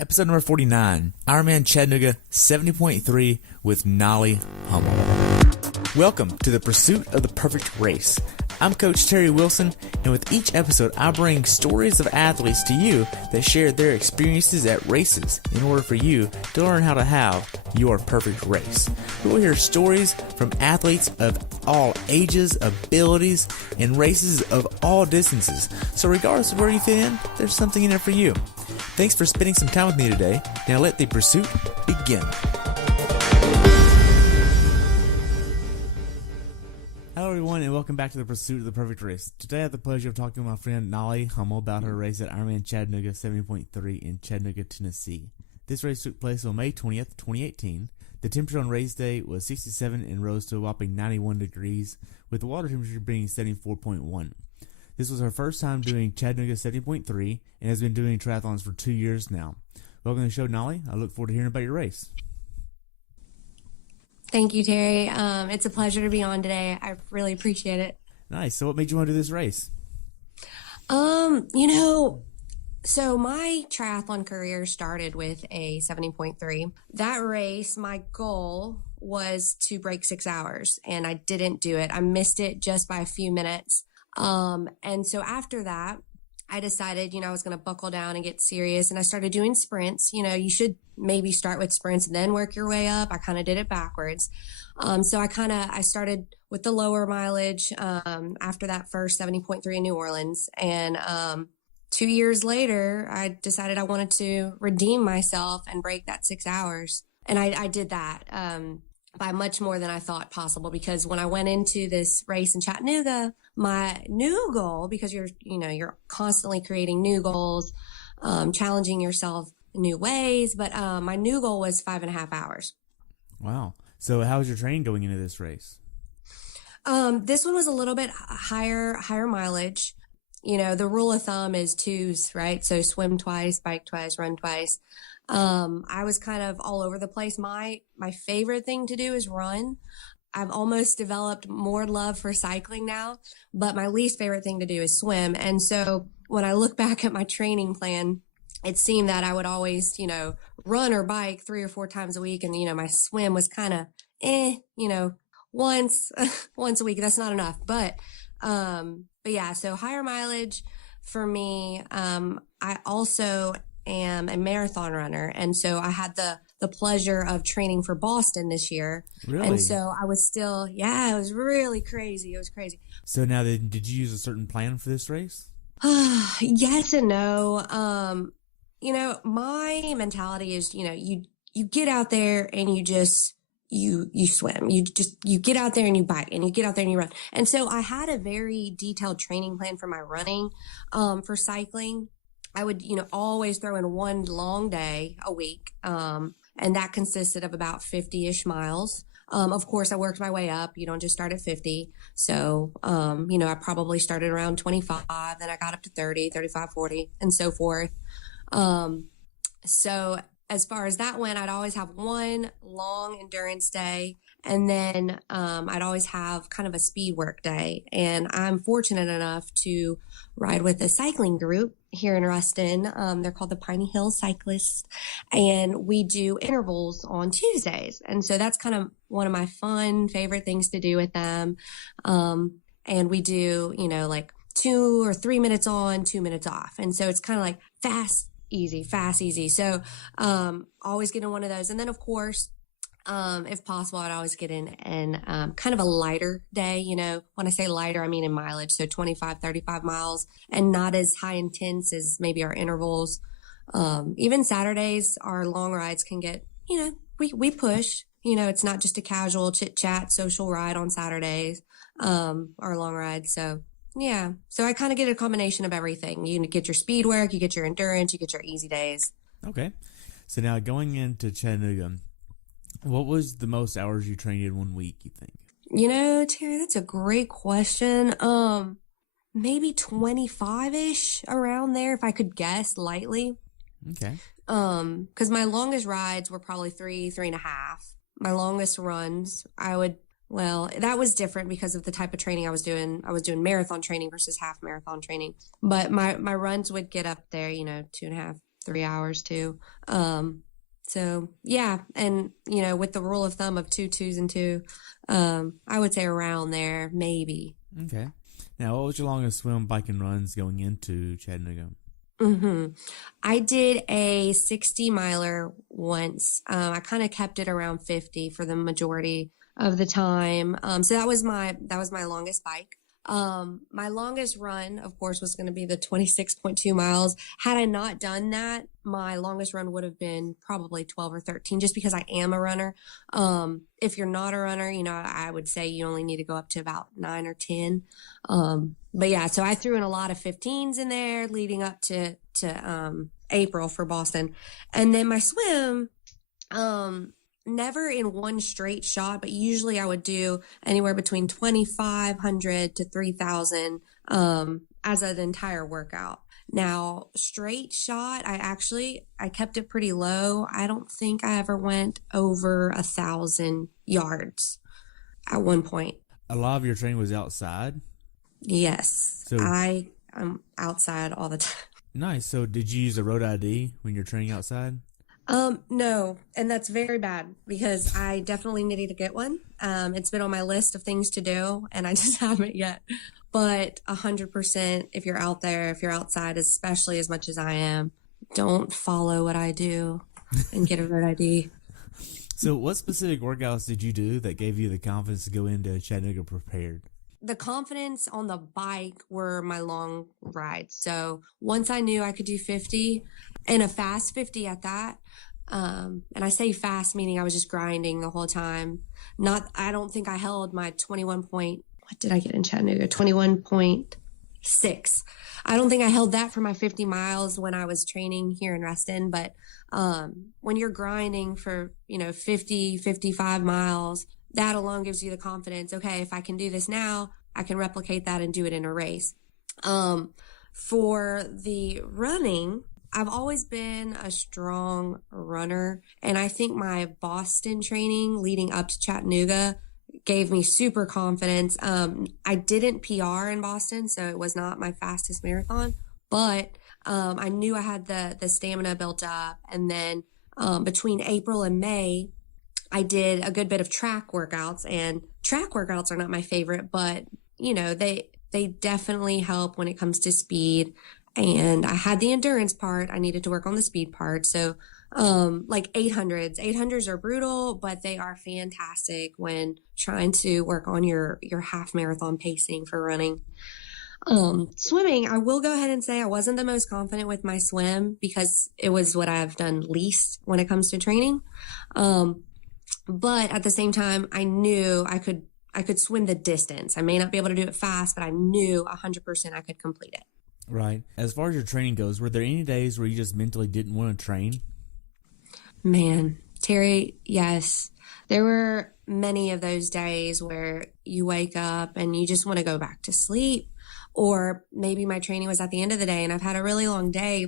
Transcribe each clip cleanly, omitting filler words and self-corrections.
Episode number 49, IRONMAN Chattanooga 70.3 with Nali Hummel. Welcome to the pursuit of the perfect race. I'm Coach Terry Wilson, and with each episode, I bring stories of athletes to you that share their experiences at races in order for you to learn how to have your perfect race. We will hear stories from athletes of all ages, abilities, and races of all distances. So regardless of where you fit in, there's something in it for you. Thanks for spending some time with me today. Now let the pursuit begin. Hello everyone, and welcome back to the Pursuit of the Perfect Race. Today I have the pleasure of talking to my friend Nali Hummel about her race at IRONMAN Chattanooga 70.3 in Chattanooga, Tennessee. This race took place on May 20th, 2018. The temperature on race day was 67 and rose to a whopping 91 degrees, with the water temperature being 74.1. This was her first time doing Chattanooga 70.3 and has been doing triathlons for 2 years now. Welcome to the show, Nali. I look forward to hearing about your race. Thank you, Terry. It's a pleasure to be on today. I really appreciate it. Nice. So what made you want to do this race? So my triathlon career started with a 70.3. That race, my goal was to break 6 hours, and I didn't do it. I missed it just by a few minutes. And so after that, I decided, I was going to buckle down and get serious, and I started doing sprints. You should maybe start with sprints and then work your way up. I kind of did it backwards. So I started with the lower mileage, after that first 70.3 in New Orleans. And, 2 years later, I decided I wanted to redeem myself and break that 6 hours. And I did that, by much more than I thought possible, because when I went into this race in Chattanooga, my new goal, because you're constantly creating new goals, challenging yourself in new ways, but my new goal was 5.5 hours. Wow. So how was your training going into this race? This one was a little bit higher mileage. The rule of thumb is twos, right? So swim twice, bike twice, run twice. I was kind of all over the place. My favorite thing to do is run. I've almost developed more love for cycling now, but my least favorite thing to do is swim. And so when I look back at my training plan, it seemed that I would always, run or bike 3 or 4 times a week. And, my swim was kind of, once a week. That's not enough. But yeah, so higher mileage for me. I also am a marathon runner. And so I had the pleasure of training for Boston this year. Really? And so I was still, it was really crazy. It was crazy. So now did you use a certain plan for this race? Yes and no. My mentality is, you get out there and you just, you swim, you get out there and you bike, and you get out there and you run. And so I had a very detailed training plan for my running. For cycling, I would, always throw in one long day a week. And that consisted of about 50-ish miles. Of course, I worked my way up. You don't just start at 50. So, I probably started around 25, then I got up to 30, 35, 40, and so forth. So as far as that went, I'd always have one long endurance day, and then I'd always have kind of a speed work day. And I'm fortunate enough to ride with a cycling group here in Ruston. They're called the Piney Hill Cyclists, and we do intervals on Tuesdays. And so that's kind of one of my favorite things to do with them. And we do, like 2 or 3 minutes on, 2 minutes off. And so it's kind of like fast, easy. So, always get in one of those. And then of course, if possible, I'd always get in and, kind of a lighter day. When I say lighter, I mean in mileage. So 25, 35 miles, and not as high intense as maybe our intervals. Even Saturdays, our long rides can get, we push, it's not just a casual chit chat social ride on Saturdays, our long rides. So yeah. So I kind of get a combination of everything. You get your speed work, you get your endurance, you get your easy days. Okay. So now going into Chattanooga, what was the most hours you trained in 1 week, you think? Terry, that's a great question. Maybe 25-ish, around there, if I could guess lightly. Okay. Because my longest rides were probably 3.5. My longest runs, that was different because of the type of training I was doing. I was doing marathon training versus half marathon training. But my runs would get up there, 2.5, 3 hours too. So yeah. And, with the rule of thumb of 2 and 2, I would say around there, maybe. Okay. Now, what was your longest swim, bike, and runs going into Chattanooga? I did a 60 miler once. I kind of kept it around 50 for the majority of the time. So that was my longest bike. My longest run, of course, was going to be the 26.2 miles. Had I not done that, my longest run would have been probably 12 or 13, just because I am a runner. If you're not a runner, I would say you only need to go up to about 9 or 10. But yeah, so I threw in a lot of 15s in there leading up to April for Boston. And then my swim, never in one straight shot, but usually I would do anywhere between 2,500 to 3,000 as an entire workout. Now, straight shot, I kept it pretty low. I don't think I ever went over 1,000 yards at one point. A lot of your training was outside? Yes. So, I'm outside all the time. Nice. So did you use a road ID when you're training outside? No, and that's very bad because I definitely needed to get one. It's been on my list of things to do and I just haven't yet. But 100%, if you're out there, if you're outside, especially as much as I am, don't follow what I do and get a road ID. So what specific workouts did you do that gave you the confidence to go into Chattanooga prepared? The confidence on the bike were my long rides. So once I knew I could do 50 and a fast 50 at that, and I say fast meaning I was just grinding the whole time. I don't think I held my 21 point, what did I get in Chattanooga? 21.6. I don't think I held that for my 50 miles when I was training here in Reston, but when you're grinding for, 50, 55 miles, that alone gives you the confidence. Okay, if I can do this now, I can replicate that and do it in a race. For the running, I've always been a strong runner. And I think my Boston training leading up to Chattanooga gave me super confidence. I didn't PR in Boston, so it was not my fastest marathon, but I knew I had the stamina built up. And then between April and May, I did a good bit of track workouts, and track workouts are not my favorite, but they definitely help when it comes to speed. And I had the endurance part. I needed to work on the speed part. So, like 800s are brutal, but they are fantastic when trying to work on your half marathon pacing for running. Swimming, I will go ahead and say I wasn't the most confident with my swim because it was what I've done least when it comes to training. But at the same time, I knew I could swim the distance. I may not be able to do it fast, but I knew 100% I could complete it. Right. As far as your training goes, were there any days where you just mentally didn't want to train? Man, Terry, yes. There were many of those days where you wake up and you just want to go back to sleep. Or maybe my training was at the end of the day and I've had a really long day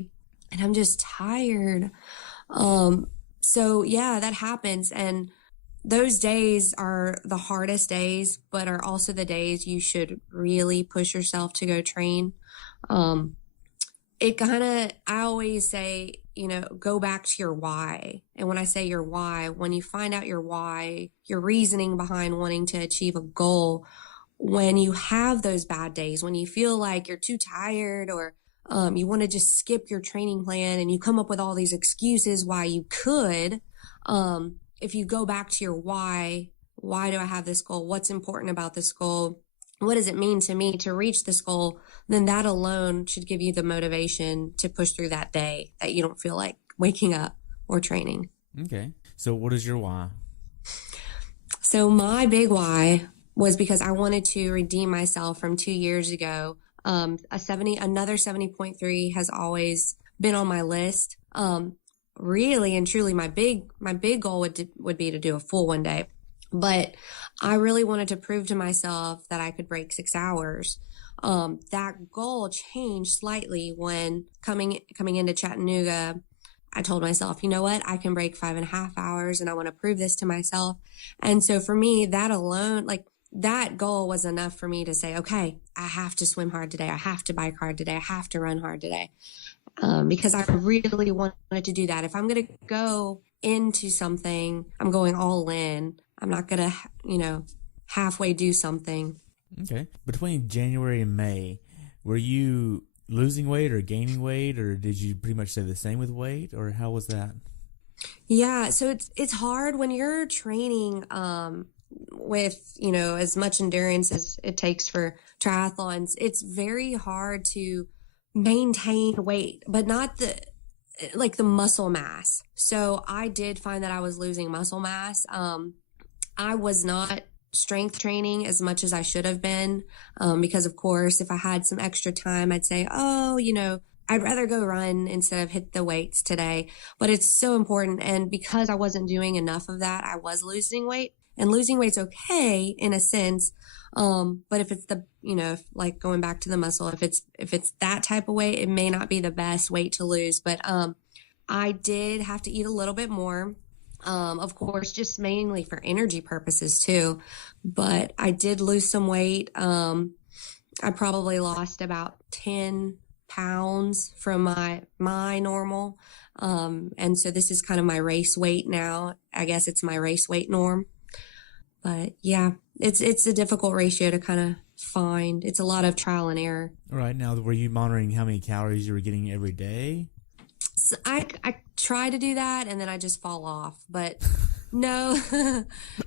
and I'm just tired. So yeah, that happens. And those days are the hardest days, but are also the days you should really push yourself to go train. I always say, go back to your why. And when I say your why, when you find out your why, your reasoning behind wanting to achieve a goal, when you have those bad days, when you feel like you're too tired or you want to just skip your training plan and you come up with all these excuses why you could, if you go back to your why do I have this goal? What's important about this goal? What does it mean to me to reach this goal? Then that alone should give you the motivation to push through that day that you don't feel like waking up or training. Okay. So what is your why? So my big why was because I wanted to redeem myself from 2 years ago. Another 70.3 has always been on my list. Really and truly, my big goal would be to do a full one day. But I really wanted to prove to myself that I could break 6 hours. That goal changed slightly when coming into Chattanooga. I told myself, you know what, I can break 5.5 hours and I want to prove this to myself. And so for me, that alone, like that goal was enough for me to say, okay, I have to swim hard today. I have to bike hard today. I have to run hard today. Because I really wanted to do that. If I'm going to go into something, I'm going all in. I'm not going to, halfway do something. Okay. Between January and May, were you losing weight or gaining weight, or did you pretty much stay the same with weight, or how was that? Yeah. So it's hard when you're training, with, as much endurance as it takes for triathlons. It's very hard to maintain weight, but not the muscle mass. So I did find that I was losing muscle mass. I was not strength training as much as I should have been, because of course, if I had some extra time, I'd say, I'd rather go run instead of hit the weights today. But it's so important. And because I wasn't doing enough of that, I was losing weight. And losing weight's okay in a sense. But if it's like going back to the muscle, if it's that type of weight, it may not be the best weight to lose. But I did have to eat a little bit more. Of course, just mainly for energy purposes too. But I did lose some weight. I probably lost about 10 pounds from my normal. And so this is kind of my race weight now. I guess it's my race weight norm. But yeah, it's a difficult ratio to kind of find. It's a lot of trial and error. All right. Now, were you monitoring how many calories you were getting every day? So I try to do that, and then I just fall off. But no,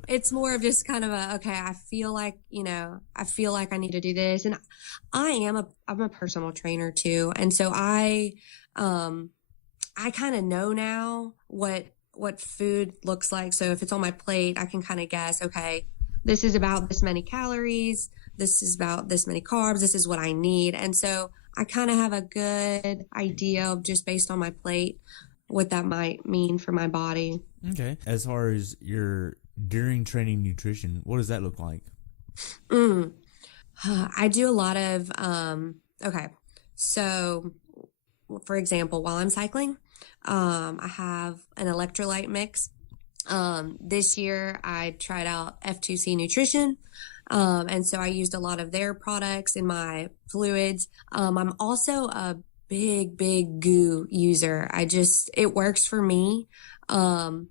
it's more of just kind of okay, I feel like I need to do this. And I'm a personal trainer too. And so I kind of know now what food looks like. So if it's on my plate, I can kind of guess, okay, this is about this many calories. This is about this many carbs. This is what I need. And so I kind of have a good idea of just based on my plate, what that might mean for my body. Okay. As far as your during training nutrition, what does that look like? I do a lot of, okay. So for example, while I'm cycling, I have an electrolyte mix. This year I tried out F2C Nutrition. And so I used a lot of their products in my fluids. I'm also a big goo user. It works for me. I'll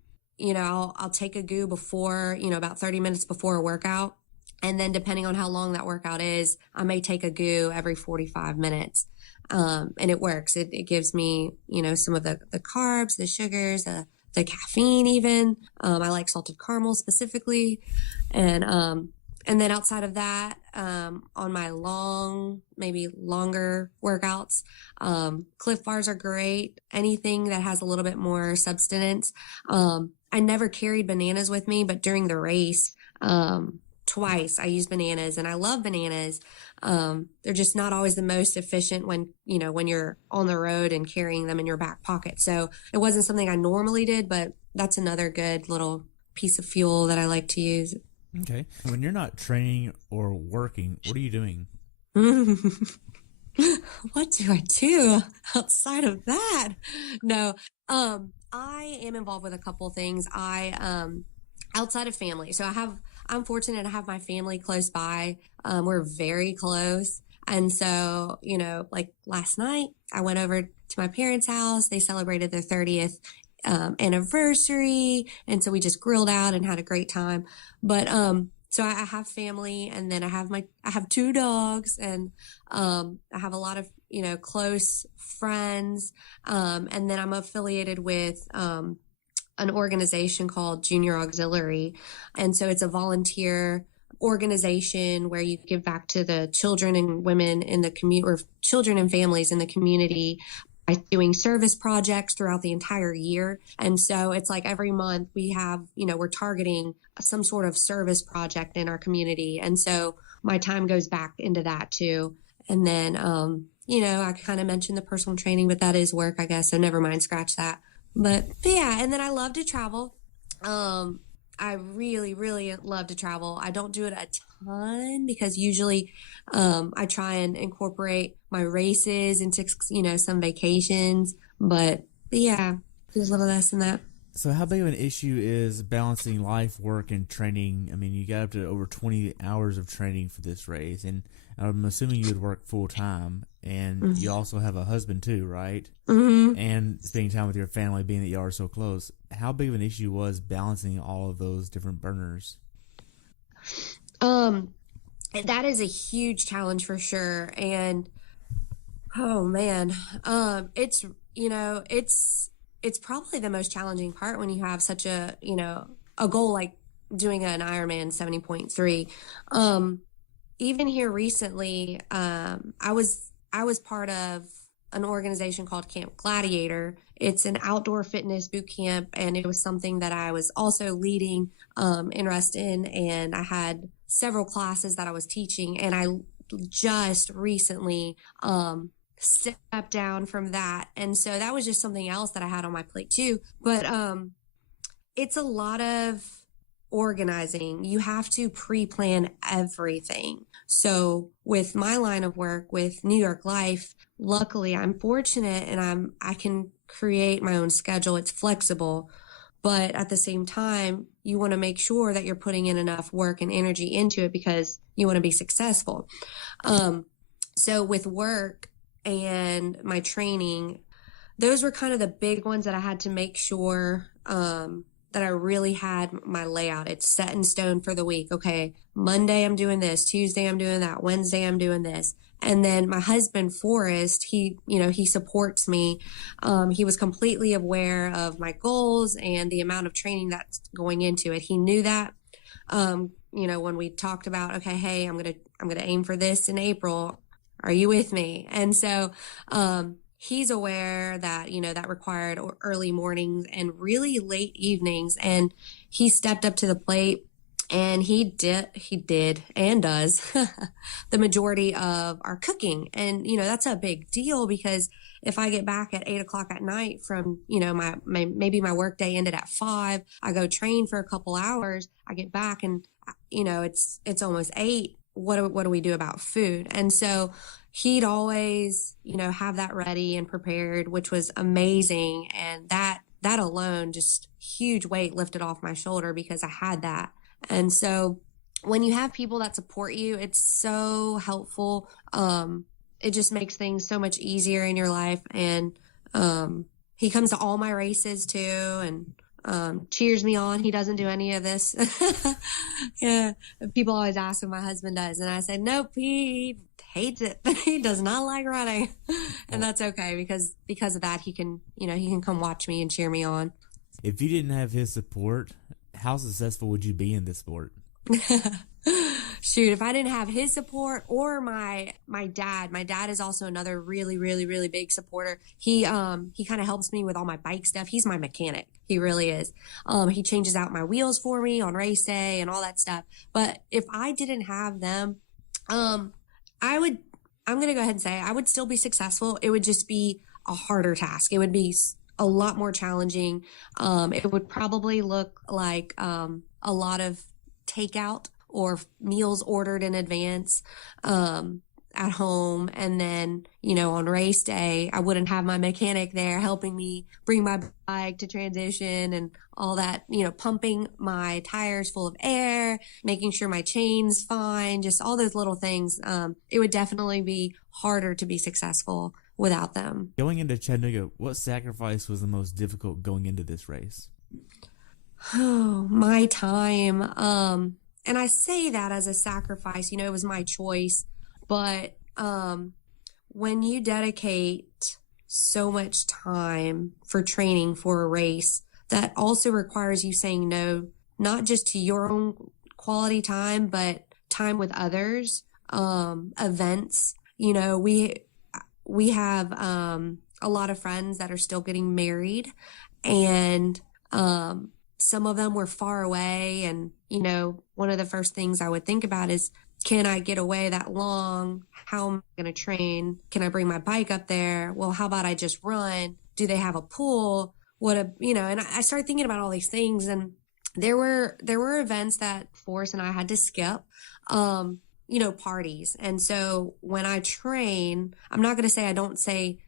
take a goo before, about 30 minutes before a workout. And then depending on how long that workout is, I may take a goo every 45 minutes. And it works. It gives me, some of the carbs, the sugars, the caffeine even. I like salted caramel specifically. And then outside of that, on my maybe longer workouts, Cliff Bars are great. Anything that has a little bit more substance. I never carried bananas with me, but during the race, twice I used bananas, and I love bananas. They're just not always the most efficient when you're on the road and carrying them in your back pocket. So it wasn't something I normally did, but that's another good little piece of fuel that I like to use. Okay. When you're not training or working, what are you doing? What do I do outside of that? No, I am involved with a couple things. Outside of family. So I'm fortunate to have my family close by. We're very close. And so, like last night I went over to my parents' house. They celebrated their 30th anniversary. And so we just grilled out and had a great time. But, so I have family, and then I have 2 dogs, and, I have a lot of, close friends. And then I'm affiliated with, an organization called Junior Auxiliary. And so it's a volunteer organization where you give back to the children and women in the community, or children and families in the community, by doing service projects throughout the entire year. And so it's like every month we have, we're targeting some sort of service project in our community. And so my time goes back into that too. And then, I kind of mentioned the personal training, but that is work, I guess. So never mind, scratch that. But yeah, and then I love to travel. I really, really love to travel. I don't do it a ton because usually I try and incorporate my races into, some vacations. But yeah, there's a little less than that. So how big of an issue is balancing life, work, and training? I mean, you got up to over 20 hours of training for this race, and I'm assuming you would work full time, and you also have a husband too, right? Mm-hmm. And spending time with your family, being that you are so close. How big of an issue was balancing all of those different burners? That is a huge challenge for sure. And oh man, it's, it's probably the most challenging part when you have such a, a goal like doing an Ironman 70.3. Even here recently, I was part of an organization called Camp Gladiator. It's an outdoor fitness boot camp, and it was something that I was also leading interest in, and I had several classes that I was teaching, and I just recently stepped down from that. And so that was just something else that I had on my plate too. But it's a lot of organizing. You have to pre-plan everything. So with my line of work with New York Life, luckily I'm fortunate and I can create my own schedule. It's flexible, but at the same time, you want to make sure that you're putting in enough work and energy into it because you want to be successful. So with work and my training, those were kind of the big ones that I had to make sure that I really had my layout. It's set in stone for the week. Okay, Monday I'm doing this, Tuesday I'm doing that, Wednesday I'm doing this. And then my husband, Forrest, he supports me. He was completely aware of my goals and the amount of training that's going into it. He knew that, when we talked about, okay, hey, I'm going to aim for this in April. Are you with me? And so, he's aware that, that required early mornings and really late evenings. And he stepped up to the plate and he did and does the majority of our cooking. And, that's a big deal because if I get back at 8:00 at night from, maybe my work day ended at 5, I go train for a couple hours, I get back and, it's almost 8. What do we do about food? And so he'd always, have that ready and prepared, which was amazing. And that alone, just huge weight lifted off my shoulder because I had that. And so when you have people that support you, it's so helpful. It just makes things so much easier in your life. And he comes to all my races too and cheers me on. He doesn't do any of this. Yeah. People always ask if my husband does. And I said, nope, he hates it. He does not like running. And that's okay because of that, he can come watch me and cheer me on. If you didn't have his support, how successful would you be in this sport? Shoot, if I didn't have his support or my dad is also another really, really, really big supporter. He kind of helps me with all my bike stuff. He's my mechanic. He really is. He changes out my wheels for me on race day and all that stuff. But if I didn't have them, I'm going to go ahead and say I would still be successful. It would just be a harder task. It would be a lot more challenging. It would probably look like a lot of takeout or meals ordered in advance at home. And then, on race day, I wouldn't have my mechanic there helping me bring my bike to transition and all that, pumping my tires full of air, making sure my chain's fine, just all those little things. It would definitely be harder to be successful without them. Going into Chattanooga, what sacrifice was the most difficult going into this race? Oh, my time. And I say that as a sacrifice, it was my choice, but when you dedicate so much time for training for a race, that also requires you saying no, not just to your own quality time, but time with others, events. We have a lot of friends that are still getting married, and some of them were far away. And, one of the first things I would think about is, can I get away that long? How am I going to train? Can I bring my bike up there? Well, how about I just run? Do they have a pool? And I started thinking about all these things, and there were events that Forrest and I had to skip, parties. And so when I train, I'm not going to say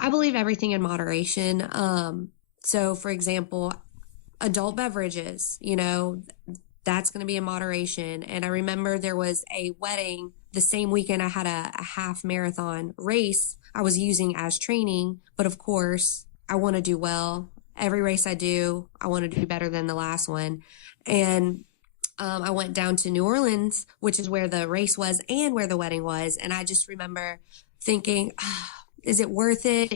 I believe everything in moderation. So for example, adult beverages, that's going to be in moderation. And I remember there was a wedding the same weekend I had a half marathon race I was using as training. But of course, I want to do well. Every race I do, I want to do better than the last one. And I went down to New Orleans, which is where the race was and where the wedding was. And I just remember thinking, is it worth it?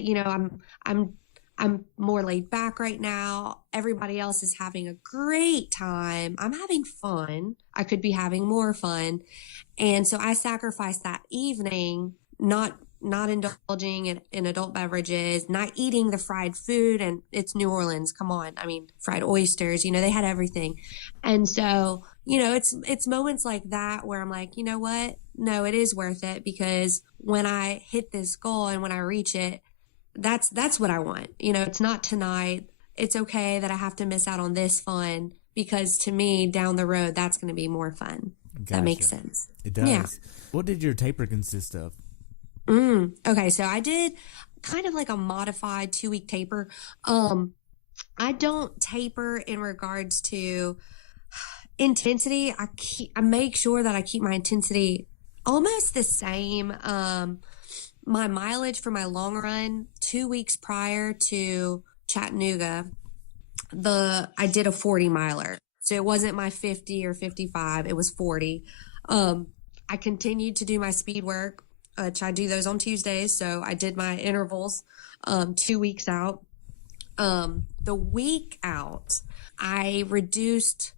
I'm more laid back right now. Everybody else is having a great time. I'm having fun. I could be having more fun. And so I sacrificed that evening, not indulging in adult beverages, not eating the fried food. And it's New Orleans. Come on. I mean, fried oysters, they had everything. And so, it's moments like that where I'm like, you know what? No, it is worth it, because when I hit this goal and when I reach it, that's what I want. It's not tonight. It's okay that I have to miss out on this fun, because to me, down the road, that's going to be more fun. Gotcha. That makes sense. It does. Yeah. What did your taper consist of? Okay, so I did kind of like a modified 2-week taper. I don't taper in regards to intensity. I make sure that I keep my intensity almost the same. My mileage for my long run 2 weeks prior to Chattanooga, I did a 40 miler. So it wasn't my 50 or 55, it was 40. I continued to do my speed work, which I do those on Tuesdays. So I did my intervals 2 weeks out. The week out, I reduced,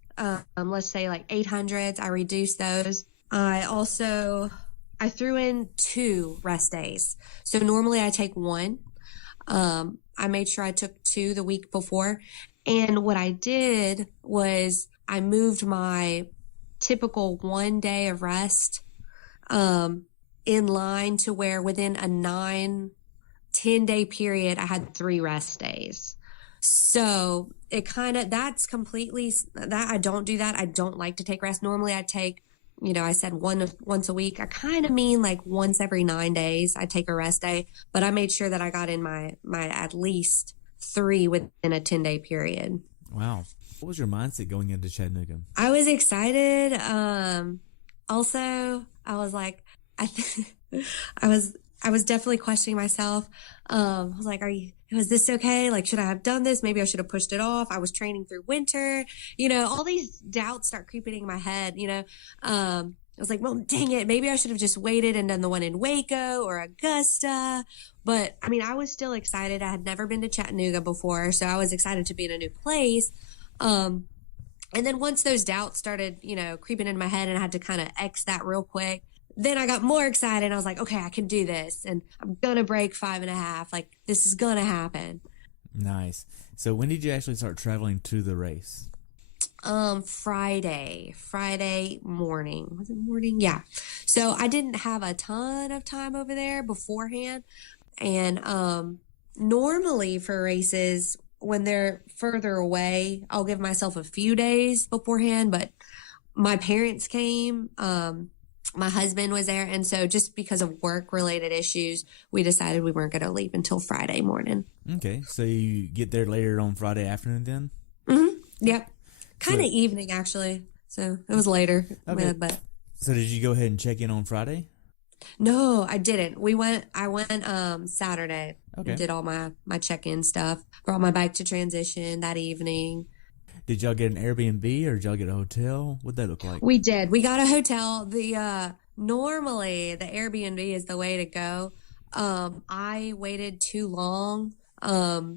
let's say like 800s. I reduced those. I threw in 2 rest days. So normally I take 1. I made sure I took 2 the week before. And what I did was I moved my typical 1 day of rest in line to where within a 9-10 day period, I had 3 rest days. So it that's completely that. I don't do that. I don't like to take rest. Normally I take, I said once a week. I kind of mean like once every 9 days, I take a rest day, but I made sure that I got in my at least 3 within a 10-day period. Wow. What was your mindset going into Chattanooga? I was excited. Also, I was like, I was definitely questioning myself. I was like, was this okay? Like, should I have done this? Maybe I should have pushed it off. I was training through winter. All these doubts start creeping in my head. I was like, well, dang it. Maybe I should have just waited and done the one in Waco or Augusta. But I mean, I was still excited. I had never been to Chattanooga before, so I was excited to be in a new place. And then once those doubts started, creeping in my head, and I had to kind of X that real quick, then I got more excited. I was like, okay, I can do this, and I'm going to break 5.5. Like, this is going to happen. Nice. So when did you actually start traveling to the race? Friday morning. Was it morning? Yeah. So I didn't have a ton of time over there beforehand. And, normally for races, when they're further away, I'll give myself a few days beforehand, but my parents came, my husband was there. And so just because of work related issues, we decided we weren't going to leave until Friday morning. Okay. So you get there later on Friday afternoon then? Mm-hmm. Yep. Kind of evening, actually. So it was later. Okay. But so did you go ahead and check in on Friday? No, I didn't. I went Saturday. Okay. And did all my check-in stuff. Brought my bike to transition that evening. Did y'all get an Airbnb or did y'all get a hotel? What'd that look like? We did. We got a hotel. Normally the Airbnb is the way to go. I waited too long.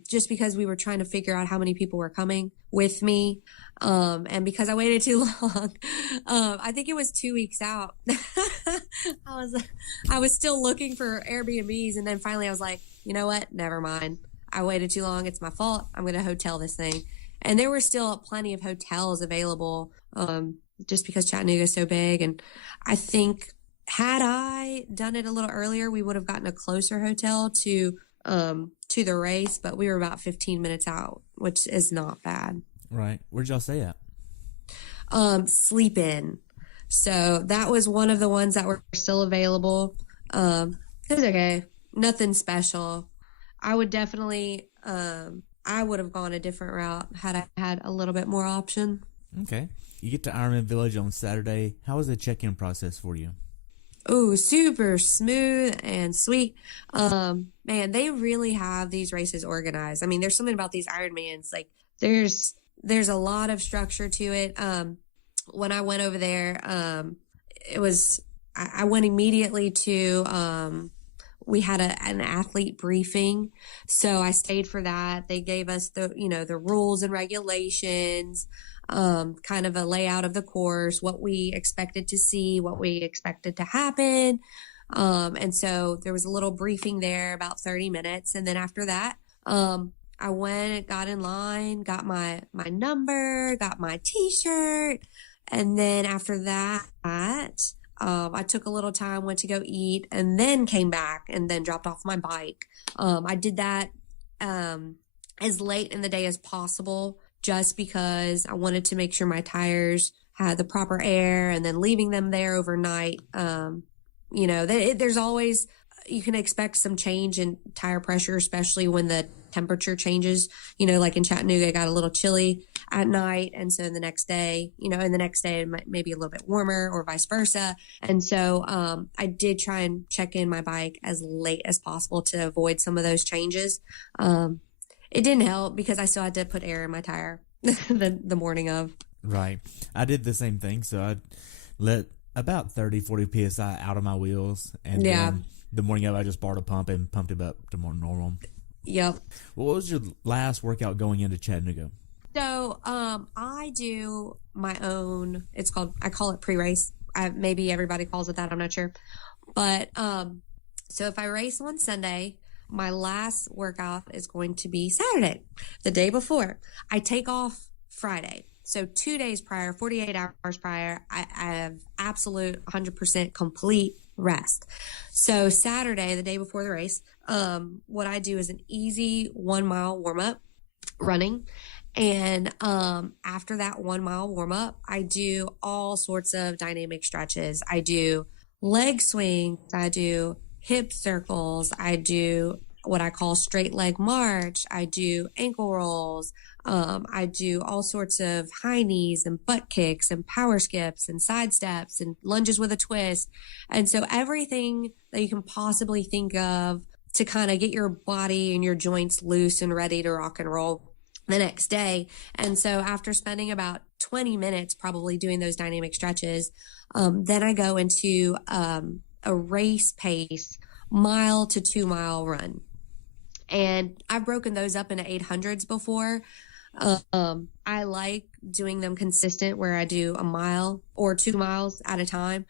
Just because we were trying to figure out how many people were coming with me. And because I waited too long, I think it was 2 weeks out. I was still looking for Airbnbs. And then finally I was like, you know what? Never mind. I waited too long. It's my fault. I'm going to hotel this thing. And there were still plenty of hotels available, just because Chattanooga is so big. And I think had I done it a little earlier, we would have gotten a closer hotel to the race, but we were about 15 minutes out, which is not bad. Right. Where'd y'all stay at? Sleep In. So that was one of the ones that were still available. It was okay. Nothing special. I would definitely, I would have gone a different route had I had a little bit more option. Okay. You get to Ironman Village on Saturday. How was the check-in process for you? Oh, super smooth and sweet. Man, they really have these races organized. I mean, there's something about these Ironmans. Like there's a lot of structure to it. When I went over there, I went immediately to, we had an athlete briefing. So I stayed for that. They gave us the rules and regulations, kind of a layout of the course, what we expected to see, what we expected to happen. And so there was a little briefing there, about 30 minutes. And then after that, I went, got in line, got my number, got my t-shirt. And then after that, I took a little time, went to go eat, and then came back and then dropped off my bike. I did that as late in the day as possible, just because I wanted to make sure my tires had the proper air, and then leaving them there overnight. There's always, you can expect some change in tire pressure, especially when the temperature changes. Like in Chattanooga, it got a little chilly at night. And so the next day, it might maybe a little bit warmer, or vice versa. And so I did try and check in my bike as late as possible to avoid some of those changes. It didn't help because I still had to put air in my tire the morning of. Right. I did the same thing. So I let about 30, 40 PSI out of my wheels. And then the morning of, I just borrowed a pump and pumped it up to more normal. Yep. Well, what was your last workout going into Chattanooga? So I do my own, I call it pre-race. Maybe everybody calls it that, I'm not sure. But so if I race on Sunday, my last workout is going to be Saturday, the day before. I take off Friday. So 2 days prior, 48 hours prior, I have absolute 100% complete rest. So Saturday, the day before the race, what I do is an easy 1 mile warm up running. And after that 1 mile warm up, I do all sorts of dynamic stretches. I do leg swings. I do hip circles. I do what I call straight leg march. I do ankle rolls. I do all sorts of high knees and butt kicks and power skips and side steps and lunges with a twist. And so everything that you can possibly think of to kind of get your body and your joints loose and ready to rock and roll the next day. And so after spending about 20 minutes probably doing those dynamic stretches, then I go into a race pace 1 to 2 mile run. And I've broken those up into 800s before. I like doing them consistent, where I do 1 mile or 2 miles at a time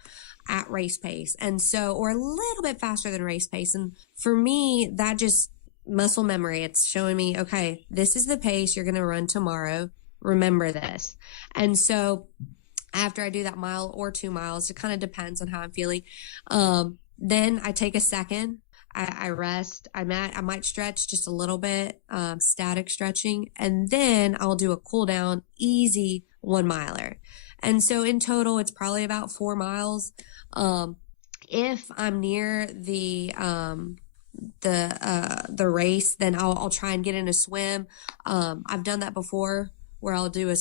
at race pace. And so, or a little bit faster than race pace. And for me, that just muscle memory. It's showing me, okay, this is the pace you're going to run tomorrow. Remember this. And so after I do that 1 mile or 2 miles, it kind of depends on how I'm feeling. Then I take a second. I rest. I might stretch just a little bit, static stretching, and then I'll do a cool down, easy 1 miler. And so in total, it's probably about 4 miles. If I'm near the race, then I'll try and get in a swim. I've done that before, where I'll do a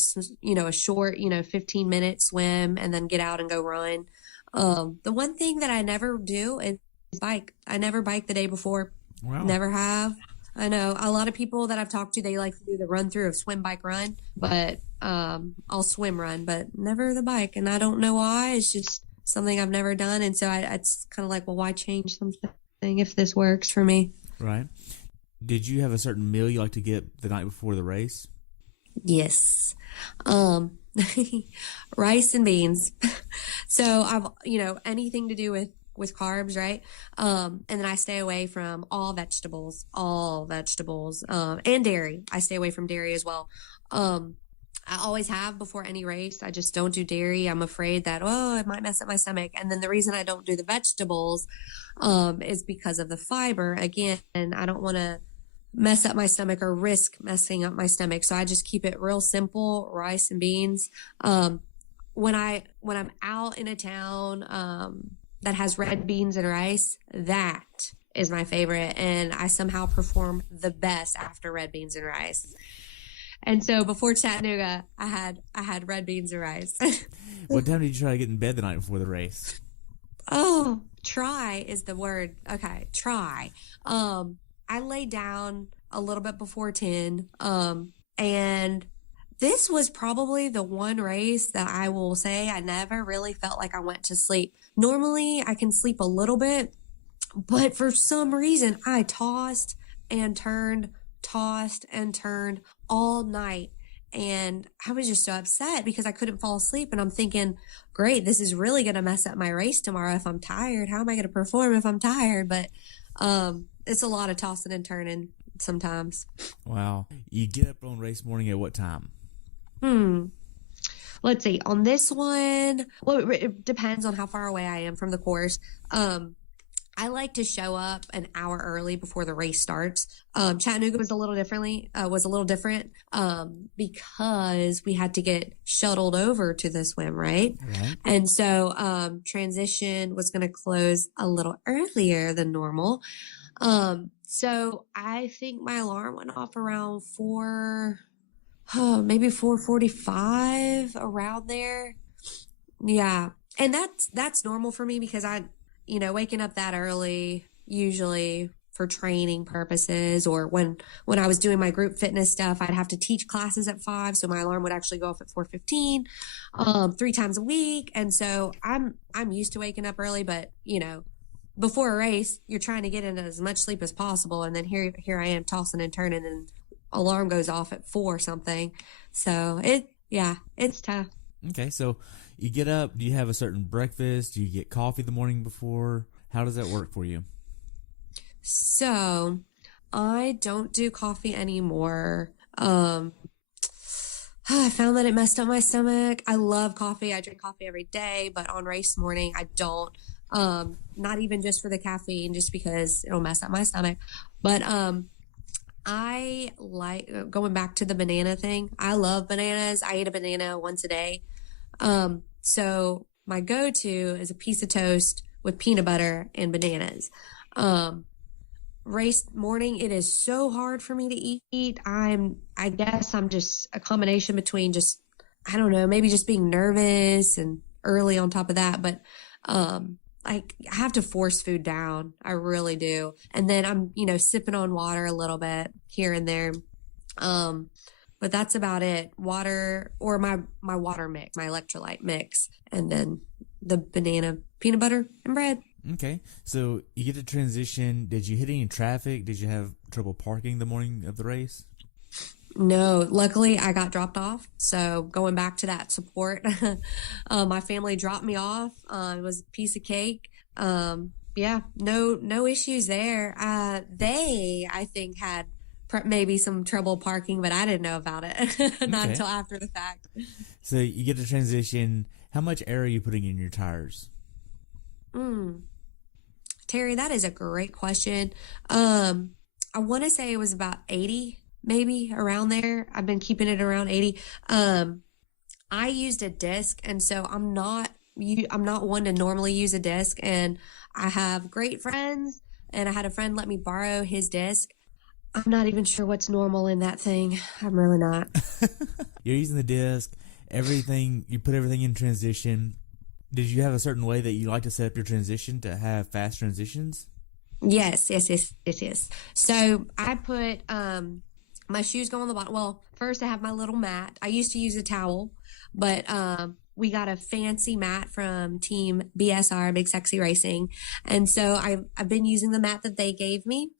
short, 15-minute swim and then get out and go run. The one thing that I never do is bike. I never bike the day before. Wow. Never have. I know a lot of people that I've talked to, they like to do the run through of swim, bike, run, but I'll swim, run, but never the bike. And I don't know why. It's just something I've never done. And so it's kind of like, well, why change something if this works for me? Right. Did you have a certain meal you like to get the night before the race? Yes. Rice and beans. So I've, anything to do with carbs, right? And then I stay away from all vegetables, and dairy. I stay away from dairy as well. I always have before any race. I just don't do dairy. I'm afraid that, it might mess up my stomach. And then the reason I don't do the vegetables, is because of the fiber. Again, and I don't want to mess up my stomach or risk messing up my stomach. So I just keep it real simple, rice and beans. When I'm out in a town, that has red beans and rice, that is my favorite, and I somehow perform the best after red beans and rice. And so before Chattanooga, I had red beans and rice. What time did you try to get in bed the night before the race? Oh, try is the word. Okay, try. I laid down a little bit before 10. And this was probably the one race that I will say I never really felt like I went to sleep. Normally I can sleep a little bit, but for some reason I tossed and turned all night. And I was just so upset because I couldn't fall asleep. And I'm thinking, great, this is really going to mess up my race tomorrow if I'm tired. How am I going to perform if I'm tired? But it's a lot of tossing and turning sometimes. Wow. You get up on race morning at what time? Let's see. On this one, well, it depends on how far away I am from the course. I like to show up an hour early before the race starts. Chattanooga was a little different because we had to get shuttled over to the swim, right? And so transition was going to close a little earlier than normal. So I think my alarm went off around maybe 4:45, around there. Yeah. And that's normal for me because waking up that early, usually for training purposes, or when I was doing my group fitness stuff, I'd have to teach classes at 5. So my alarm would actually go off at 4:15, 3 times a week. And so I'm used to waking up early, but before a race, you're trying to get in as much sleep as possible. And then here I am tossing and turning, and alarm goes off at 4 something. So it's tough. Okay. So you get up, do you have a certain breakfast? Do you get coffee the morning before? How does that work for you? So I don't do coffee anymore. I found that it messed up my stomach. I love coffee. I drink coffee every day, but on race morning, I don't. Not even just for the caffeine, just because it'll mess up my stomach. But I like going back to the banana thing. I love bananas. I eat a banana once a day. So my go-to is a piece of toast with peanut butter and bananas. Race morning, it is so hard for me to eat. I guess I'm just a combination between just, I don't know, maybe just being nervous and early on top of that. But, I have to force food down. I really do. And then I'm, sipping on water a little bit here and there. But that's about it. Water, or my water mix, my electrolyte mix, and then the banana, peanut butter, and bread. Okay. So you get to transition. Did you hit any traffic? Did you have trouble parking the morning of the race? No, luckily I got dropped off. So going back to that support, my family dropped me off. It was a piece of cake. No issues there. They, I think, had maybe some trouble parking, but I didn't know about it not until after the fact. So you get to transition. How much air are you putting in your tires? Terry, that is a great question. I want to say it was about 80. Maybe around there. I've been keeping it around 80. I used a disc, and so I'm not one to normally use a disc, and I have great friends, and I had a friend let me borrow his disc. I'm not even sure what's normal in that thing. I'm really not. You're using the disc, you put everything in transition. Did you have a certain way that you like to set up your transition to have fast transitions? Yes. So I put, my shoes go on the bottom. Well, first I have my little mat. I used to use a towel, but we got a fancy mat from Team BSR, Big Sexy Racing. And so I've been using the mat that they gave me.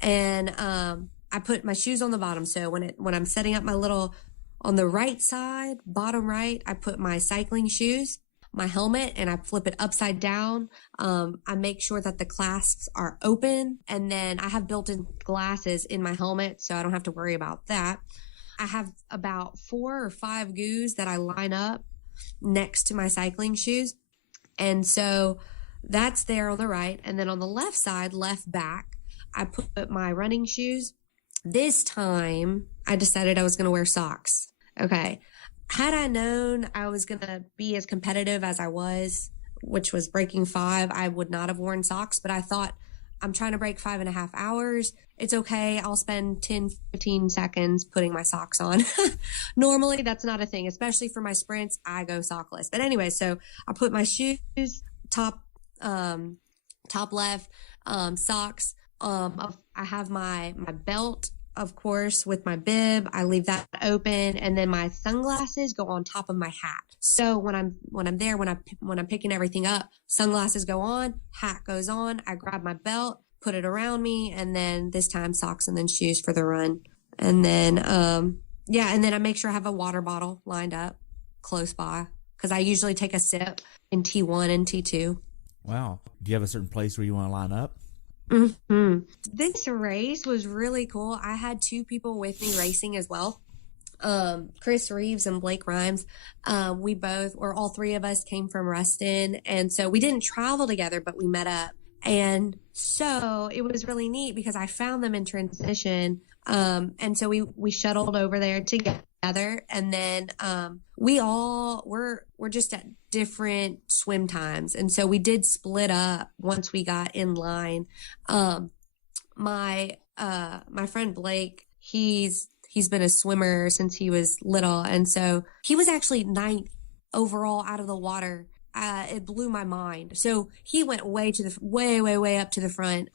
And I put my shoes on the bottom. So when I'm setting up my little, on the right side, bottom right, I put my cycling shoes, my helmet, and I flip it upside down. I make sure that the clasps are open, and then I have built-in glasses in my helmet, so I don't have to worry about that. I have about 4 or 5 goos that I line up next to my cycling shoes. And so that's there on the right. And then on the left side, left back, I put my running shoes. This time I decided I was going to wear socks. Okay. Had I known I was going to be as competitive as I was, which was breaking 5, I would not have worn socks, but I thought I'm trying to break 5.5 hours. It's okay. I'll spend 10, 15 seconds putting my socks on. Normally that's not a thing, especially for my sprints. I go sockless. But anyway, so I put my shoes, top left, socks. I have my belt, of course, with my bib. I leave that open, and then my sunglasses go on top of my hat. So when I'm there, when I'm picking everything up, sunglasses go on, hat goes on. I grab my belt, put it around me, and then this time socks and then shoes for the run. And then and then I make sure I have a water bottle lined up close by, because I usually take a sip in T1 and T2. Wow. Do you have a certain place where you want to line up? Mm-hmm. This race was really cool. I had 2 people with me racing as well. Chris Reeves and Blake Rhymes. All 3 of us came from Ruston. And so we didn't travel together, but we met up. And so it was really neat because I found them in transition. And so we shuttled over there together, and then we're just at different swim times, and so we did split up once we got in line. My friend Blake, he's been a swimmer since he was little, and so he was actually 9th overall out of the water. It blew my mind. So he went way up to the front.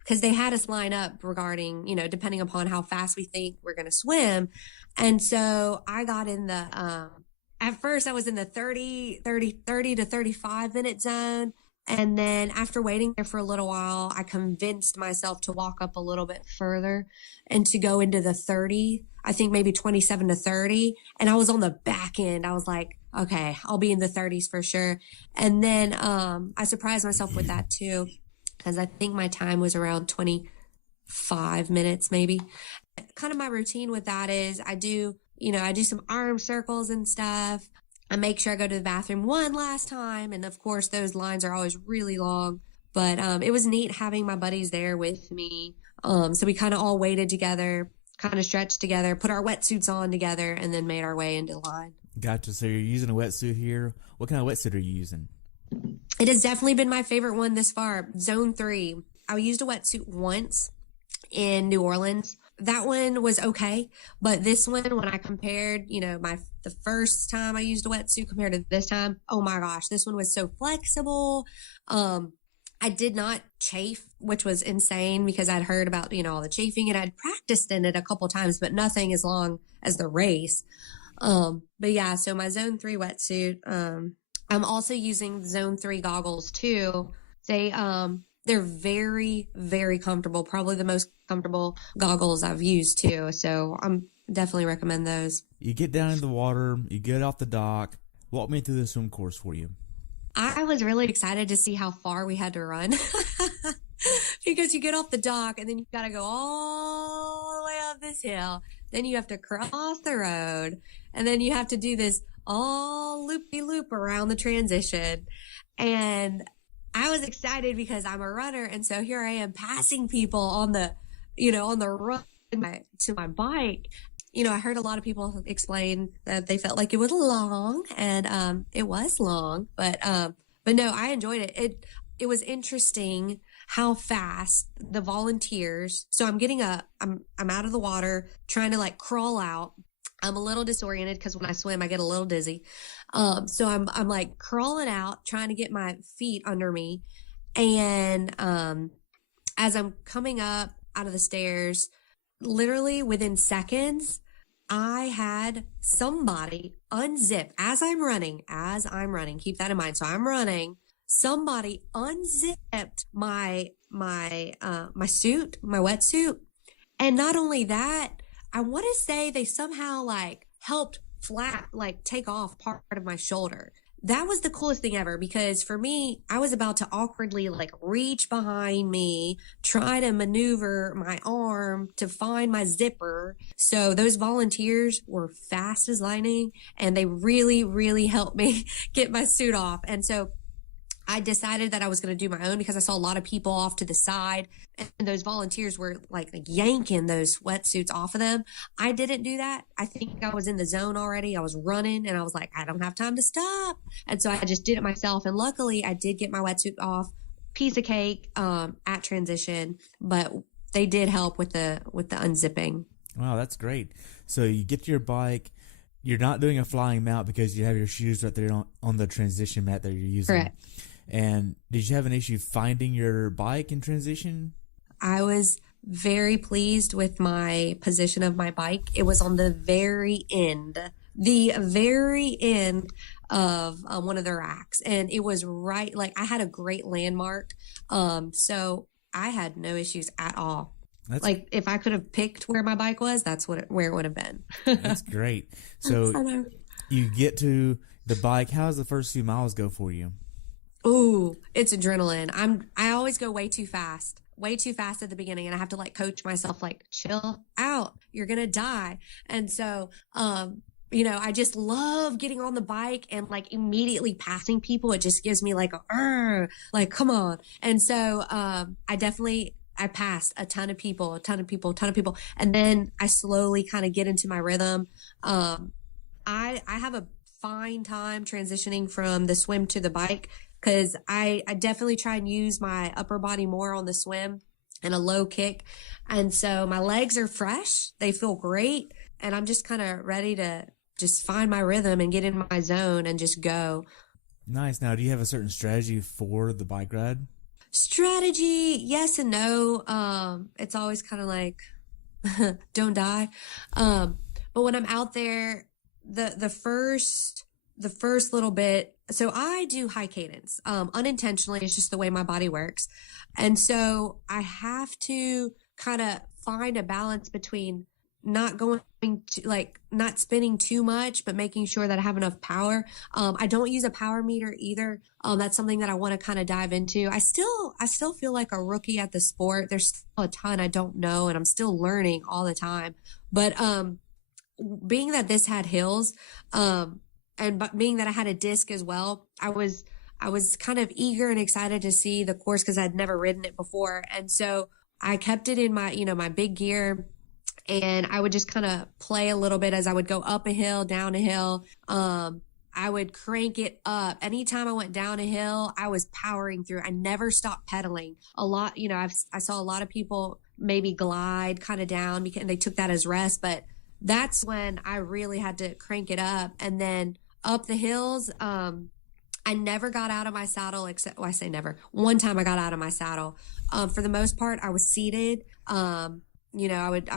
Because they had us line up regarding, depending upon how fast we think we're going to swim. And so I got in the, at first I was in the 30 to 35 minute zone. And then after waiting there for a little while, I convinced myself to walk up a little bit further and to go into the 30, I think maybe 27 to 30. And I was on the back end. I was like, okay, I'll be in the 30s for sure. And then, I surprised myself with that too, because I think my time was around 25 minutes, maybe. Kind of my routine with that is I do some arm circles and stuff. I make sure I go to the bathroom one last time. And of course, those lines are always really long. But it was neat having my buddies there with me. So we kind of all waited together, kind of stretched together, put our wetsuits on together, and then made our way into line. Gotcha. So you're using a wetsuit here. What kind of wetsuit are you using? It has definitely been my favorite one this far. Zone 3. I used a wetsuit once in New Orleans. That one was okay, but this one, when I compared, the first time I used a wetsuit compared to this time, oh my gosh, this one was so flexible. I did not chafe, which was insane because I'd heard about, all the chafing, and I'd practiced in it a couple times, but nothing as long as the race. But yeah, so my Zone 3 wetsuit, I'm also using Zone 3 goggles too. They're very, very comfortable. Probably the most comfortable goggles I've used too. So I'm definitely recommend those. You get down in the water, you get off the dock. Walk me through the swim course for you. I was really excited to see how far we had to run because you get off the dock and then you got to go all the way up this hill. Then you have to cross the road, and then you have to do this all loop-de-loop around the transition. And I was excited because I'm a runner. And so here I am passing people on the run to my bike. I heard a lot of people explain that they felt like it was long, and it was long, but no, I enjoyed it. It was interesting how fast the volunteers. So I'm out of the water trying to crawl out. I'm a little disoriented because when I swim, I get a little dizzy. So I'm like crawling out, trying to get my feet under me. And, as I'm coming up out of the stairs, literally within seconds, I had somebody unzip as I'm running, keep that in mind. So I'm running, somebody unzipped my suit, my wetsuit. And not only that, I want to say they somehow helped take off part of my shoulder. That was the coolest thing ever, because for me, I was about to awkwardly reach behind me, try to maneuver my arm to find my zipper. So those volunteers were fast as lightning, and they really, really helped me get my suit off. And so I decided that I was going to do my own because I saw a lot of people off to the side, and those volunteers were yanking those wetsuits off of them. I didn't do that. I think I was in the zone already. I was running, and I was like, I don't have time to stop. And so I just did it myself. And luckily I did get my wetsuit off piece of cake at transition, but they did help with the unzipping. Wow, that's great. So you get to your bike. You're not doing a flying mount because you have your shoes right there on the transition mat that you're using. Correct. And did you have an issue finding your bike in transition? I was very pleased with my position of my bike. It was on the very end of one of the racks. And it was right, like I had a great landmark. So I had no issues at all. Like if I could have picked where my bike was, that's where it would have been. That's great. So you get to the bike. How does the first few miles go for you? Ooh, it's adrenaline. I always go way too fast at the beginning, and I have to like coach myself, like chill out, you're going to die. And so, I just love getting on the bike and like immediately passing people. It just gives me like come on. And so, I passed a ton of people. And then I slowly kind of get into my rhythm. I have a fine time transitioning from the swim to the bike, because I definitely try and use my upper body more on the swim and a low kick. And so my legs are fresh. They feel great. And I'm just kind of ready to just find my rhythm and get in my zone and just go. Nice. Now, do you have a certain strategy for the bike ride? Strategy, yes and no. It's always kind of like, don't die. But when I'm out there, the first little bit, so I do high cadence, unintentionally. It's just the way my body works. And so I have to kind of find a balance between not going to not spinning too much, but making sure that I have enough power. I don't use a power meter either. That's something that I want to kind of dive into. I still feel like a rookie at the sport. There's still a ton I don't know, and I'm still learning all the time. But, being that this had hills, but being that I had a disc as well, I was kind of eager and excited to see the course because I'd never ridden it before. And so I kept it in my, my big gear, and I would just kind of play a little bit as I would go up a hill, down a hill. I would crank it up. Anytime I went down a hill, I was powering through. I never stopped pedaling. A lot, I saw a lot of people maybe glide kind of down because they took that as rest, but that's when I really had to crank it up. And then up the hills, I never got out of my saddle I say never. One time I got out of my saddle. For the most part, I was seated. I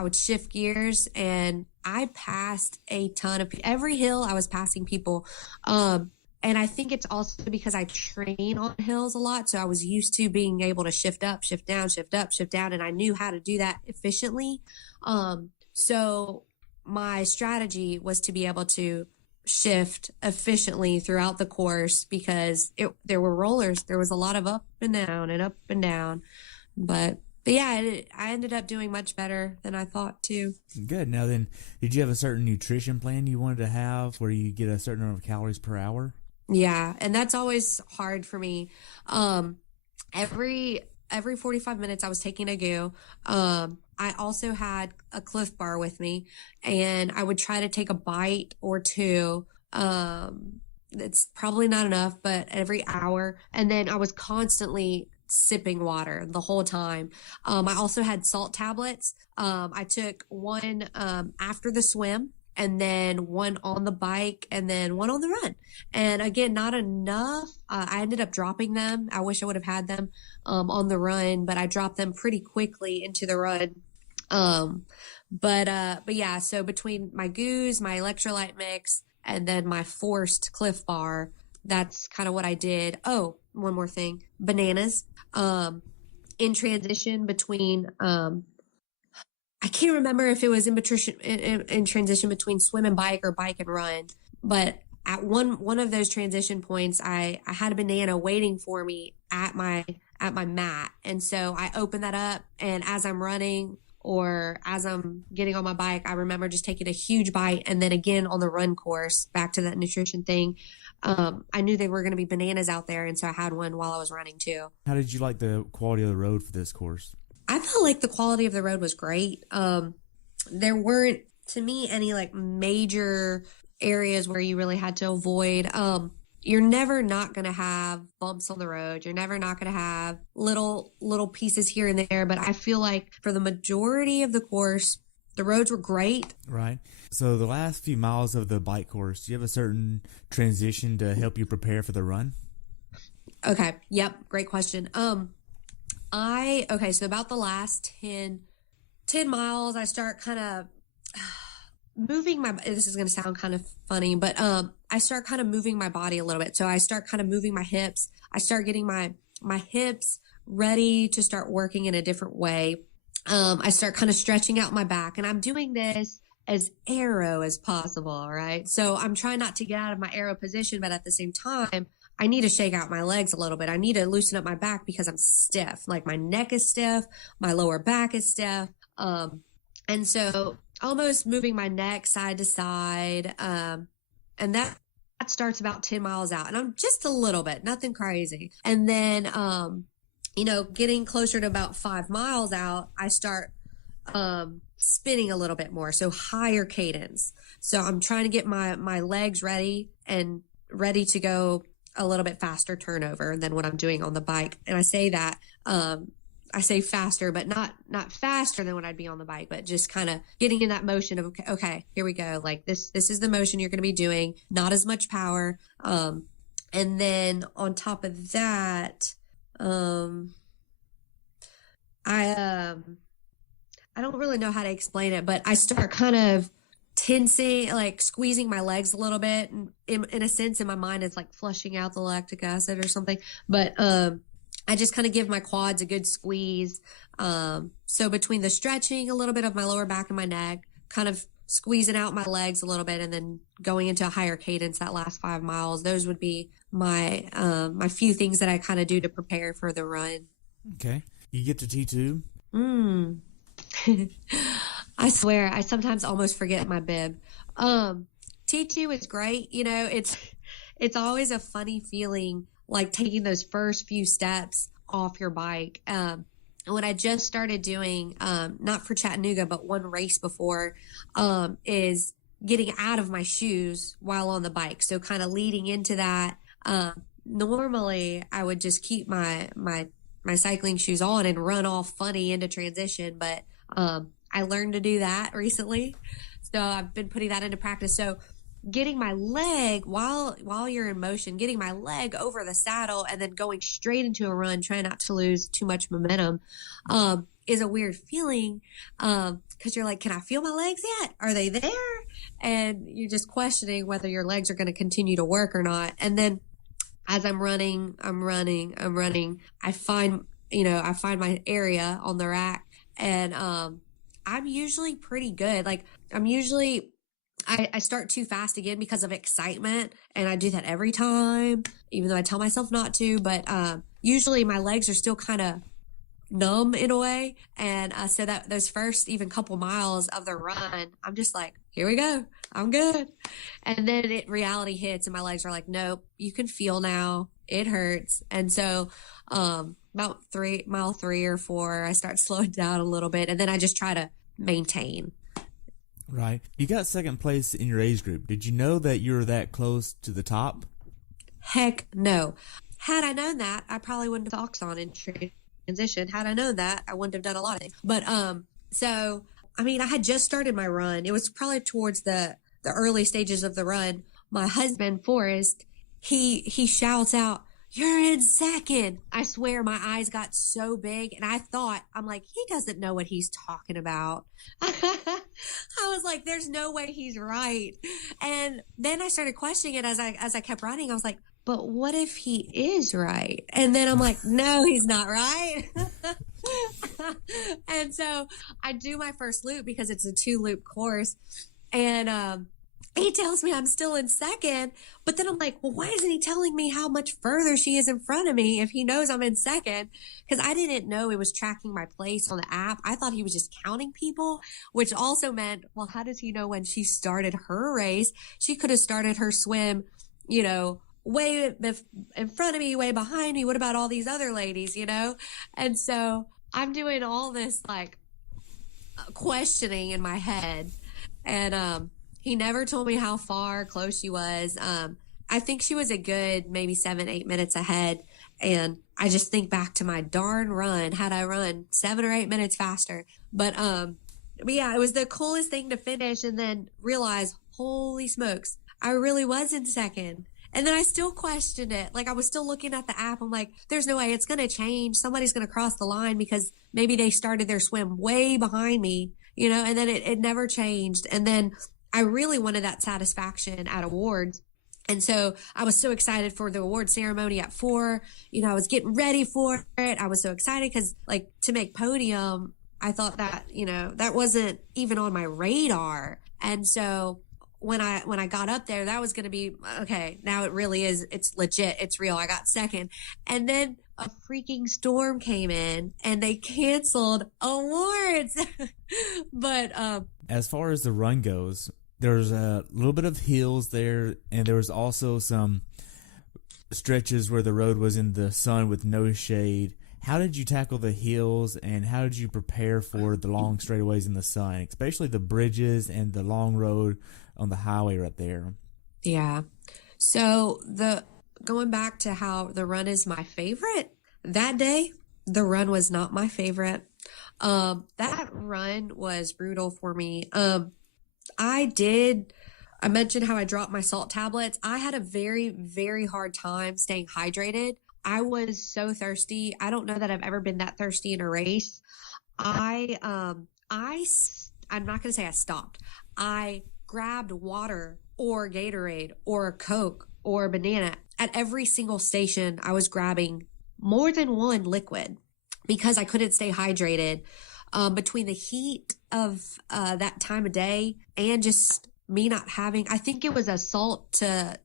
would shift gears, and I passed a ton of every hill. I was passing people. And I think it's also because I train on hills a lot. So I was used to being able to shift up, shift down, shift up, shift down. And I knew how to do that efficiently. So my strategy was to be able to shift efficiently throughout the course, because there were rollers. There was a lot of up and down. But yeah, I ended up doing much better than I thought too. Good. Now then, did you have a certain nutrition plan you wanted to have where you get a certain number of calories per hour? Yeah, and that's always hard for me. Every 45 minutes I was taking a goo. I also had a Cliff Bar with me, and I would try to take a bite or two. It's probably not enough, but every hour. And then I was constantly sipping water the whole time. I also had salt tablets. I took one after the swim, and then one on the bike, and then one on the run. And again, not enough. I ended up dropping them. I wish I would have had them on the run, but I dropped them pretty quickly into the run. But yeah, so between my goos, my electrolyte mix, and then my forced Cliff Bar, that's kind of what I did. Oh, one more thing, bananas. In transition between, I can't remember if it was in transition between swim and bike or bike and run, but at one of those transition points, I had a banana waiting for me at my mat. And so I opened that up, and as I'm running or as I'm getting on my bike, I remember just taking a huge bite. And then again on the run course, back to that nutrition thing, I knew there were going to be bananas out there. And so I had one while I was running too. How did you like the quality of the road for this course? I felt like the quality of the road was great. There weren't, to me, any like major areas where you really had to avoid. you're never not going to have bumps on the road. You're never not going to have little pieces here and there. But I feel like for the majority of the course, the roads were great. Right. So the last few miles of the bike course, do you have a certain transition to help you prepare for the run? Okay. Yep. Great question. So about the last 10 miles, I start kind of moving this is going to sound kind of funny, but I start kind of moving my body a little bit. So I start kind of moving my hips. I start getting my hips ready to start working in a different way. I start kind of stretching out my back, and I'm doing this as aero as possible, right? So I'm trying not to get out of my aero position, but at the same time, I need to shake out my legs a little bit. I need to loosen up my back because I'm stiff. Like my neck is stiff, my lower back is stiff. And so almost moving my neck side to side. And that starts about 10 miles out, and I'm just a little bit, nothing crazy. And then, getting closer to about 5 miles out, I start, spinning a little bit more. So higher cadence. So I'm trying to get my legs ready and ready to go a little bit faster turnover than what I'm doing on the bike. And I say that, I say faster, but not faster than when I'd be on the bike, but just kind of getting in that motion of, okay, here we go. Like this is the motion you're going to be doing, not as much power. And then on top of that, I don't really know how to explain it, but I start kind of tensing, like squeezing my legs a little bit. And in a sense, in my mind, it's like flushing out the lactic acid or something. But, I just kind of give my quads a good squeeze. So between the stretching a little bit of my lower back and my neck, kind of squeezing out my legs a little bit, and then going into a higher cadence that last 5 miles, those would be my few things that I kind of do to prepare for the run. Okay. You get to T2? I swear, I sometimes almost forget my bib. T2 is great. It's always a funny feeling, like taking those first few steps off your bike. What I just started doing, not for Chattanooga, but one race before, is getting out of my shoes while on the bike. So kind of leading into that. Normally I would just keep my cycling shoes on and run all funny into transition. But, I learned to do that recently. So I've been putting that into practice. So getting my leg while you're in motion, getting my leg over the saddle and then going straight into a run, trying not to lose too much momentum, is a weird feeling. 'Cause you're like, can I feel my legs yet? Are they there? And you're just questioning whether your legs are going to continue to work or not. And then as I'm running, I find my area on the rack, and, I'm usually pretty good. Like I start too fast again because of excitement, and I do that every time, even though I tell myself not to. But usually my legs are still kind of numb in a way, and so that those first even couple miles of the run, I'm just like, here we go, I'm good. And then reality hits, and my legs are like, nope, you can feel now, it hurts. And so about mile 3 or 4, I start slowing down a little bit, and then I just try to maintain. Right. You got second place in your age group. Did you know that you were that close to the top? Heck no. Had I known that, I probably wouldn't have socks on in transition. Had I known that, I wouldn't have done a lot of things. But so I mean, I had just started my run. It was probably towards the early stages of the run. My husband, Forrest, he shouts out, "You're in second." I swear my eyes got so big, and I'm like, he doesn't know what he's talking about. I was like, there's no way he's right. And then I started questioning it as I kept running. I was like, but what if he is right? And then I'm like, no, he's not right. And so I do my first loop because it's a 2-loop course. And, he tells me I'm still in second, but then I'm like, well, why isn't he telling me how much further she is in front of me if he knows I'm in second? Because I didn't know it was tracking my place on the app. I thought he was just counting people, which also meant, well, how does he know when she started her race? She could have started her swim, way in front of me, way behind me. What about all these other ladies, And so I'm doing all this like questioning in my head. And, he never told me how far close she was. I think she was a good maybe 7, 8 minutes ahead. And I just think back to my darn run. Had I run 7 or 8 minutes faster, but yeah, it was the coolest thing to finish and then realize, holy smokes, I really was in second. And then I still questioned it. Like I was still looking at the app. I'm like, there's no way it's going to change. Somebody's going to cross the line because maybe they started their swim way behind me, and then it never changed. And then I really wanted that satisfaction at awards. And so I was so excited for the award ceremony at 4. I was getting ready for it. I was so excited because to make podium, I thought that, that wasn't even on my radar. And so when I got up there, that was going to be, okay, now it really is. It's legit. It's real. I got second. And then a freaking storm came in and they canceled awards. But, as far as the run goes, there's a little bit of hills there, and there was also some stretches where the road was in the sun with no shade. How did you tackle the hills, and how did you prepare for the long straightaways in the sun, especially the bridges and the long road on the highway right there? Yeah. So going back to how the run is my favorite, that day, the run was not my favorite. That run was brutal for me. I mentioned how I dropped my salt tablets. I had a very, very hard time staying hydrated. I was so thirsty. I don't know that I've ever been that thirsty in a race. I'm not going to say I stopped. I grabbed water or Gatorade or a Coke or a banana. At every single station, I was grabbing more than one liquid because I couldn't stay hydrated. Between the heat of that time of day and just me not having, I think it was a salt to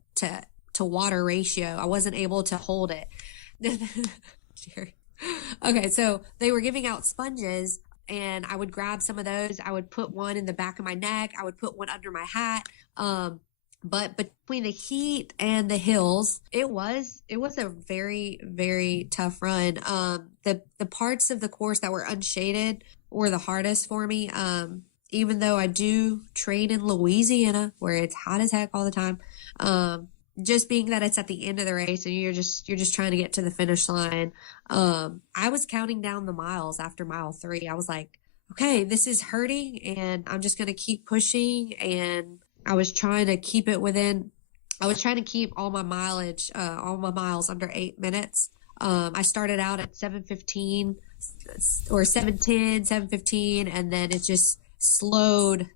water ratio. I wasn't able to hold it. Okay, so they were giving out sponges and I would grab some of those. I would put one in the back of my neck. I would put one under my hat. But between the heat and the hills, it was a very, very tough run. The parts of the course that were unshaded were the hardest for me. Even though I do train in Louisiana where it's hot as heck all the time. Just being that it's at the end of the race and you're just trying to get to the finish line. I was counting down the miles after mile 3. I was like, okay, this is hurting and I'm just going to keep pushing. And I was trying to keep all my mileage, all my miles under 8 minutes. I started out at 7:15 or 7:10, 7:15, and then it just slowed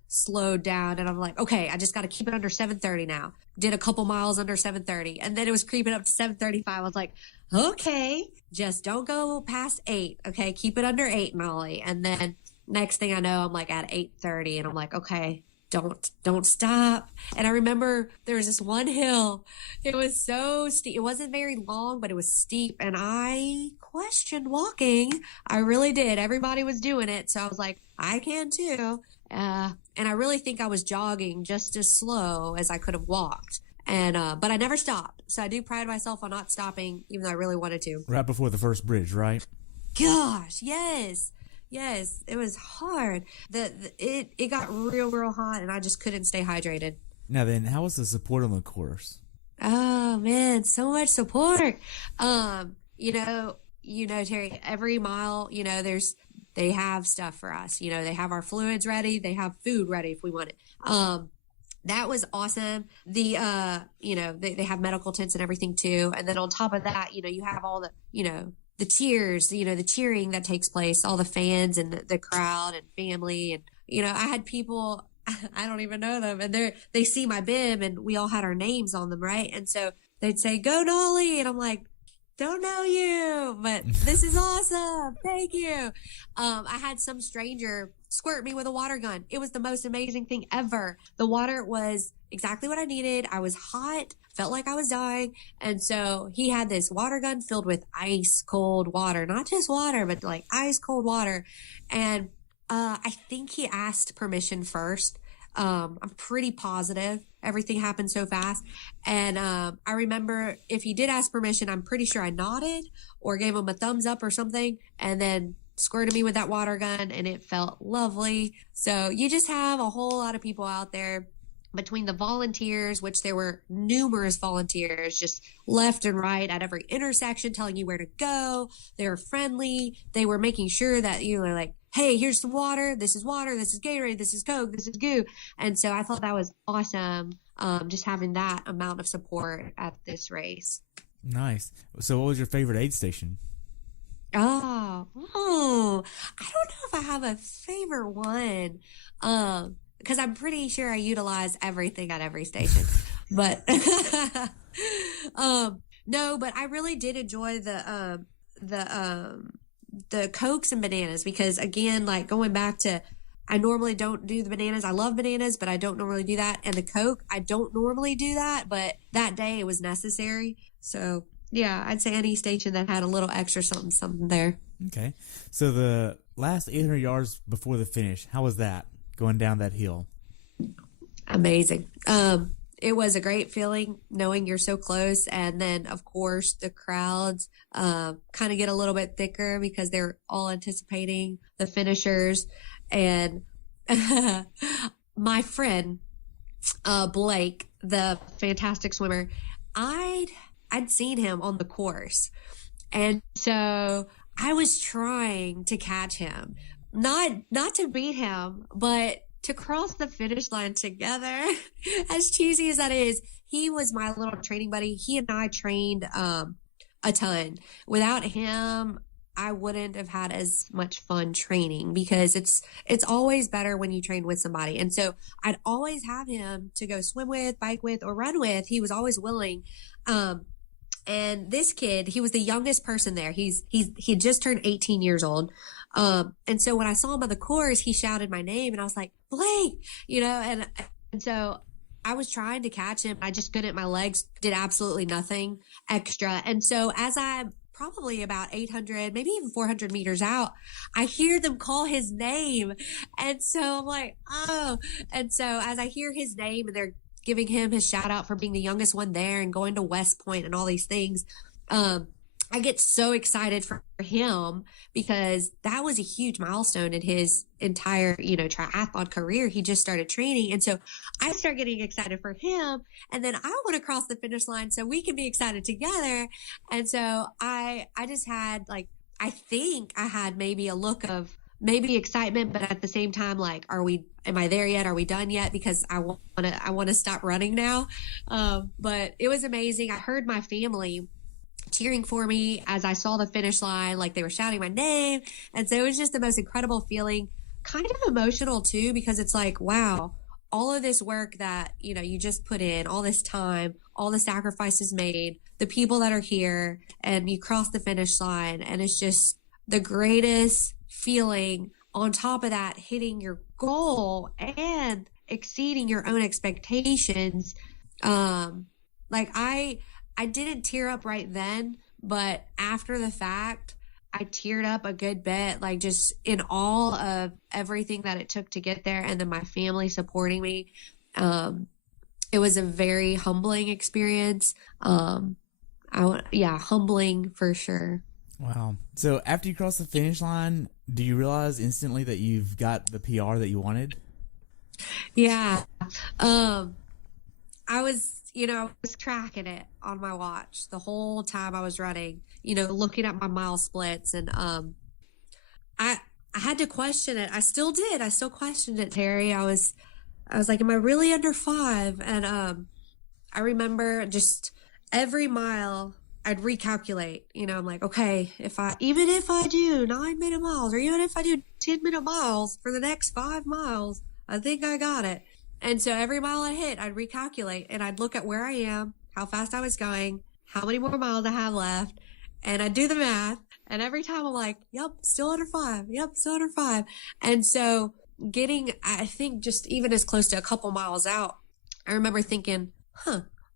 down. And I'm like, okay, I just got to keep it under 7:30 now. Did a couple miles under 7:30, and then it was creeping up to 7:35. I was like, okay, just don't go past 8. Okay, keep it under 8, Nali. And then next thing I know, I'm like at 8:30, and I'm like, okay, don't stop. And I remember there was this one hill. It was so steep. It wasn't very long, but it was steep. And I questioned walking. I really did. Everybody was doing it. So I was like, I can too. And I really think I was jogging just as slow as I could have walked. And, but I never stopped. So I do pride myself on not stopping, even though I really wanted to. Right before the first bridge, right? Gosh, yes. Yes, it was hard. It got real hot, and I just couldn't stay hydrated. Now then, how was the support on the course? Oh man, so much support. Terry, every mile, they have stuff for us. They have our fluids ready, they have food ready if we want it. That was awesome. They have medical tents and everything too. And then on top of that, you have all the cheers, the cheering that takes place, all the fans and the crowd and family. And, I had people, I don't even know them, and they see my bib and we all had our names on them, right? And so they'd say, go Nali. And I'm like, don't know you, but this is awesome. Thank you. I had some stranger squirt me with a water gun. It was the most amazing thing ever. The water was exactly what I needed. I was hot, felt like I was dying. And so he had this water gun filled with ice cold water, not just water, but like ice cold water. And I think he asked permission first. I'm pretty positive. Everything happened so fast. And I remember if he did ask permission, I'm pretty sure I nodded or gave him a thumbs up or something, and then squirted me with that water gun, and it felt lovely. So you just have a whole lot of people out there between the volunteers, which there were numerous volunteers just left and right at every intersection telling you where to go. They were friendly. They were making sure that you were like, hey, here's some water. This is Gatorade. This is Coke. This is goo. And so I thought that was awesome. Just having that amount of support at this race. Nice. So what was your favorite aid station? I don't know if I have a favorite one. Because I'm pretty sure I utilize everything at every station. But no, but I really did enjoy the Cokes and bananas, because again, like going back to, I normally don't do the bananas. I love bananas, but I don't normally do that. And the Coke, I don't normally do that, but that day it was necessary. So yeah, I'd say any station that had a little extra something there. Okay. So the last 800 yards before the finish, how was that? Going down that hill? Amazing. It was a great feeling knowing you're so close. And then of course the crowds, kind of get a little bit thicker because they're all anticipating the finishers. And, my friend, Blake, the fantastic swimmer, I'd seen him on the course. And so I was trying to catch him. Not to beat him, but to cross the finish line together. As cheesy as that is, he was my little training buddy. He and I trained a ton. Without him, I wouldn't have had as much fun training, because it's always better when you train with somebody. And so I'd always have him to go swim with, bike with, or run with. He was always willing. And this kid, he was the youngest person there. He had just turned 18 years old. And so when I saw him on the course, he shouted my name and I was like, Blake, and so I was trying to catch him. I just couldn't. My legs did absolutely nothing extra. And so as I'm probably about 800, maybe even 400 meters out, I hear them call his name. And so I'm like, oh. And so as I hear his name and they're giving him his shout out for being the youngest one there and going to West Point and all these things, I get so excited for him, because that was a huge milestone in his entire, triathlon career. He just started training. And so I start getting excited for him, and then I want to cross the finish line so we can be excited together. And so I just had I think I had maybe a look of maybe excitement, but at the same time, like, am I there yet? Are we done yet? Because I want to stop running now. But it was amazing. I heard my family cheering for me as I saw the finish line, like they were shouting my name. And so it was just the most incredible feeling, kind of emotional too, because it's like, wow, all of this work that, you just put in, all this time, all the sacrifices made, the people that are here, and you cross the finish line. And it's just the greatest feeling, on top of that, hitting your goal and exceeding your own expectations. I didn't tear up right then, but after the fact, I teared up a good bit, like just in all of everything that it took to get there. And then my family supporting me. It was a very humbling experience. Humbling for sure. Wow. So after you cross the finish line, do you realize instantly that you've got the PR that you wanted? Yeah. I was tracking it on my watch the whole time I was running, looking at my mile splits. And I had to question it. I still did. I still questioned it, Terry. I was like, am I really under 5? And I remember just every mile I'd recalculate, I'm like, okay, even if I do 9-minute miles, or even if I do 10-minute miles for the next 5 miles, I think I got it. And so every mile I hit, I'd recalculate, and I'd look at where I am, how fast I was going, how many more miles I have left, and I'd do the math. And every time I'm like, yep, still under 5. Yep, still under 5. And so getting, I think, just even as close to a couple miles out, I remember thinking,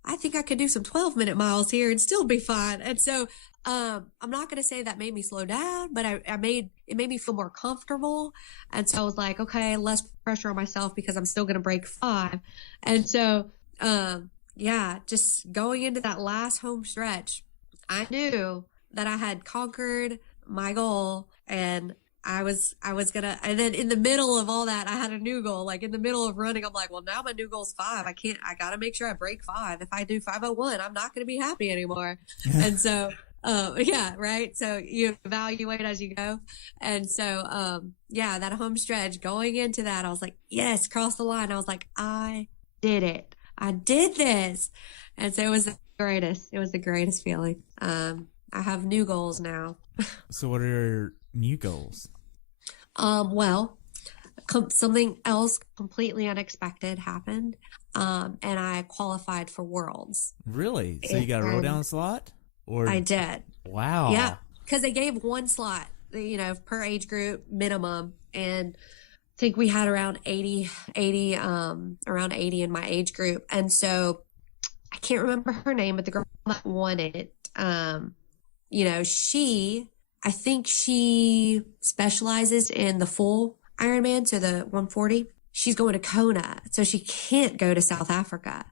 I think I could do some 12-minute miles here and still be fine. And so I'm not going to say that made me slow down, but it made me feel more comfortable. And so I was like, okay, less pressure on myself, because I'm still going to break 5. And so, just going into that last home stretch, I knew that I had conquered my goal, and gonna, and then in the middle of all that, I had a new goal. Like in the middle of running, I'm like, well, now my new goal is 5. I gotta make sure I break 5. If I do 5:01, I'm not gonna be happy anymore. And so, yeah, right. So you evaluate as you go. And so, yeah, that home stretch going into that, I was like, yes, cross the line. I was like, I did it. I did this. And so it was the greatest. It was the greatest feeling. I have new goals now. So what are your new goals? Well, something else completely unexpected happened. And I qualified for Worlds. Really? So you got a roll down slot? Or I did. Wow. Yeah. Cause they gave one slot, per age group minimum. And I think we had around 80 in my age group. And so I can't remember her name, but the girl that won it, I think she specializes in the full Ironman, so the 140. She's going to Kona, so she can't go to South Africa.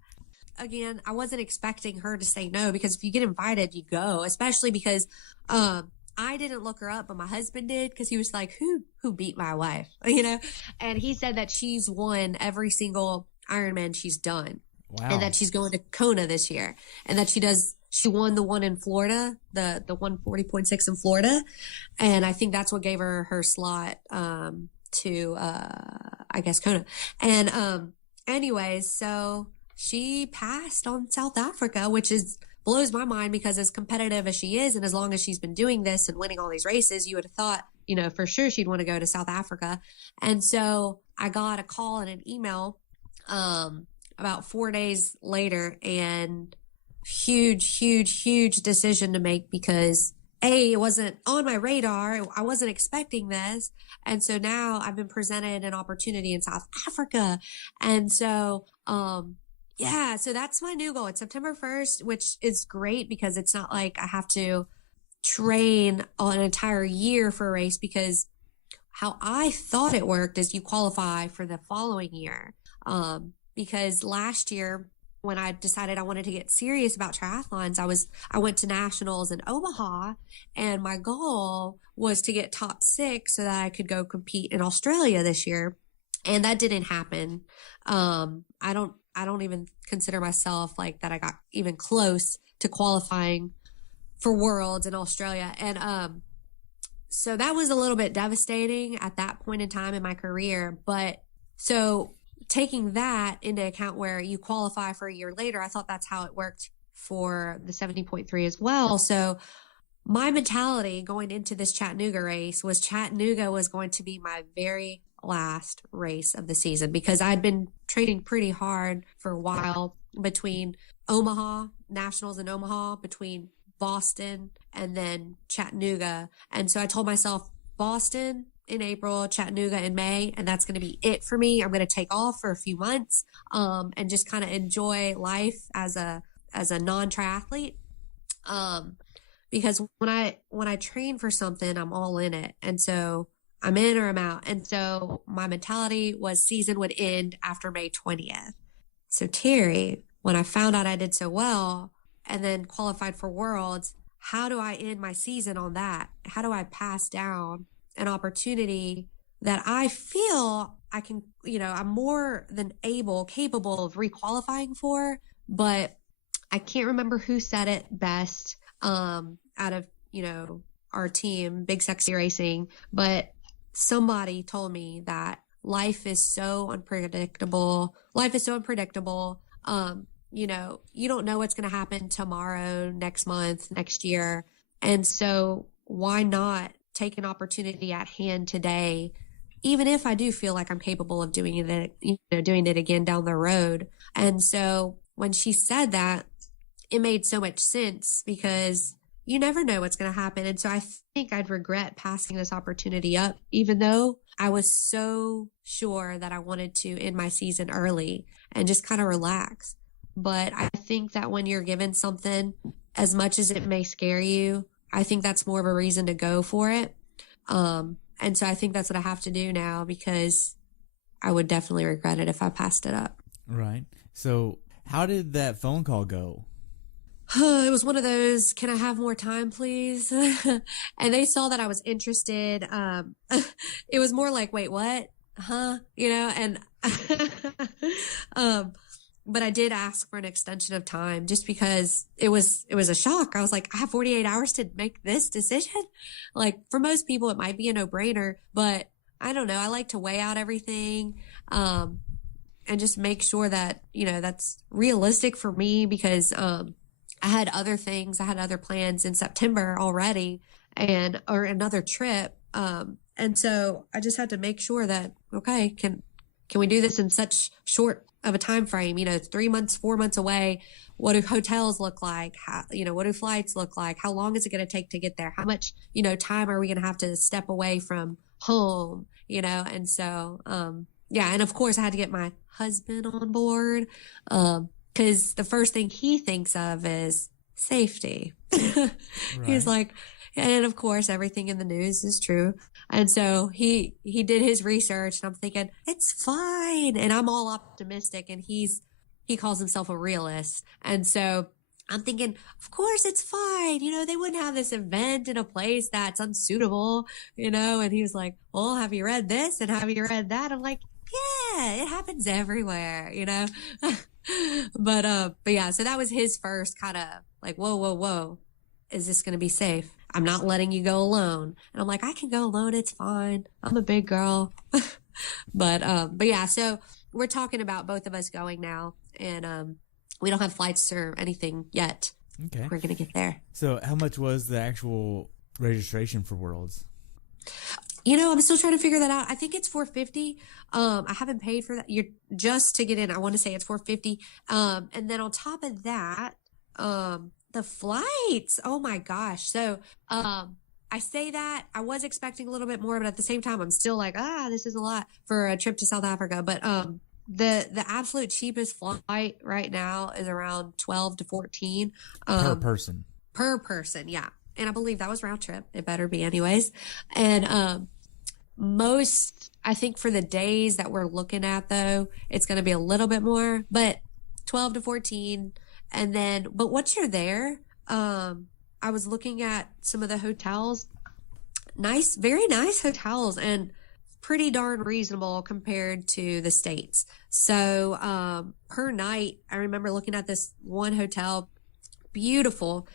Again, I wasn't expecting her to say no, because if you get invited, you go, especially because I didn't look her up, but my husband did, because he was like, who beat my wife, and he said that she's won every single Ironman she's done. Wow. And that she's going to Kona this year, and that she won the one in Florida, the 140.6 in Florida. And I think that's what gave her her slot, to, I guess Kona. And, anyways, so she passed on South Africa, which blows my mind, because as competitive as she is, and as long as she's been doing this and winning all these races, you would have thought, for sure she'd want to go to South Africa. And so I got a call and an email, about 4 days later, and huge decision to make, because it wasn't on my radar. I wasn't expecting this. And so now I've been presented an opportunity in South Africa. And so, yeah, so that's my new goal. It's September 1st, which is great, because it's not like I have to train an entire year for a race, because how I thought it worked is you qualify for the following year. Because last year, when I decided I wanted to get serious about triathlons, I went to nationals in Omaha, and my goal was to get top 6 so that I could go compete in Australia this year. And that didn't happen. I don't even consider myself like that I got even close to qualifying for Worlds in Australia. And, so that was a little bit devastating at that point in time in my career. But so taking that into account, where you qualify for a year later, I thought that's how it worked for the 70.3 as well. So my mentality going into this Chattanooga race was Chattanooga was going to be my very last race of the season, because I'd been training pretty hard for a while between Omaha, nationals in Omaha, between Boston and then Chattanooga. And so I told myself, Boston in April, Chattanooga in May, and that's going to be it for me. I'm going to take off for a few months, and just kind of enjoy life as a non-triathlete. Because when I train for something, I'm all in it. And so I'm in or I'm out. And so my mentality was season would end after May 20th. So Terry, when I found out I did so well and then qualified for Worlds, how do I end my season on that? How do I pass down an opportunity that I feel I can, I'm more than capable of requalifying for, but I can't remember who said it best, out of, our team, Big Sexy Racing, but somebody told me that life is so unpredictable. You don't know what's going to happen tomorrow, next month, next year. And so why not take an opportunity at hand today, even if I do feel like I'm capable of doing it again down the road. And so when she said that, it made so much sense, because you never know what's going to happen. And so I think I'd regret passing this opportunity up, even though I was so sure that I wanted to end my season early and just kind of relax. But I think that when you're given something, as much as it may scare you, I think that's more of a reason to go for it. And so I think that's what I have to do now, because I would definitely regret it if I passed it up. Right. So how did that phone call go? it was one of those, can I have more time, please? And they saw that I was interested. It was more like, wait, what? Huh? And, um, but I did ask for an extension of time just because it was a shock. I was like, I have 48 hours to make this decision. Like for most people, it might be a no-brainer, but I don't know. I like to weigh out everything, and just make sure that, that's realistic for me because, I had other things. I had other plans in September already or another trip. And so I just had to make sure that, okay, can we do this in such short of a time frame? 3 months, 4 months away. What do hotels look like? How, what do flights look like? How long is it going to take to get there? How much, time are we going to have to step away from home? And so, yeah. And of course I had to get my husband on board. Cause the first thing he thinks of is safety. Right. He's like, and of course everything in the news is true. And so he did his research and I'm thinking it's fine. And I'm all optimistic and he calls himself a realist. And so I'm thinking, of course it's fine. They wouldn't have this event in a place that's unsuitable, and he was like, well, have you read this? And have you read that? I'm like, yeah, it happens everywhere, But yeah, so that was his first kind of like, whoa. Is this going to be safe? I'm not letting you go alone. And I'm like, I can go alone. It's fine. I'm a big girl. But yeah, so we're talking about both of us going now and, we don't have flights or anything yet. Okay. We're going to get there. So how much was the actual registration for Worlds? I'm still trying to figure that out. I think it's $450. I haven't paid for that. You're just to get in. I want to say it's $450. And then on top of that, the flights. Oh my gosh. So, I say that I was expecting a little bit more, but at the same time, I'm still like, this is a lot for a trip to South Africa. But, the absolute cheapest flight right now is around 12 to 14. Per person. Per person. Yeah. And I believe that was round trip. It better be anyways. And, I think for the days that we're looking at though, it's going to be a little bit more, but 12 to 14. And then, but once you're there, I was looking at some of the hotels, nice, very nice hotels and pretty darn reasonable compared to the States. So, per night, I remember looking at this one hotel, beautiful,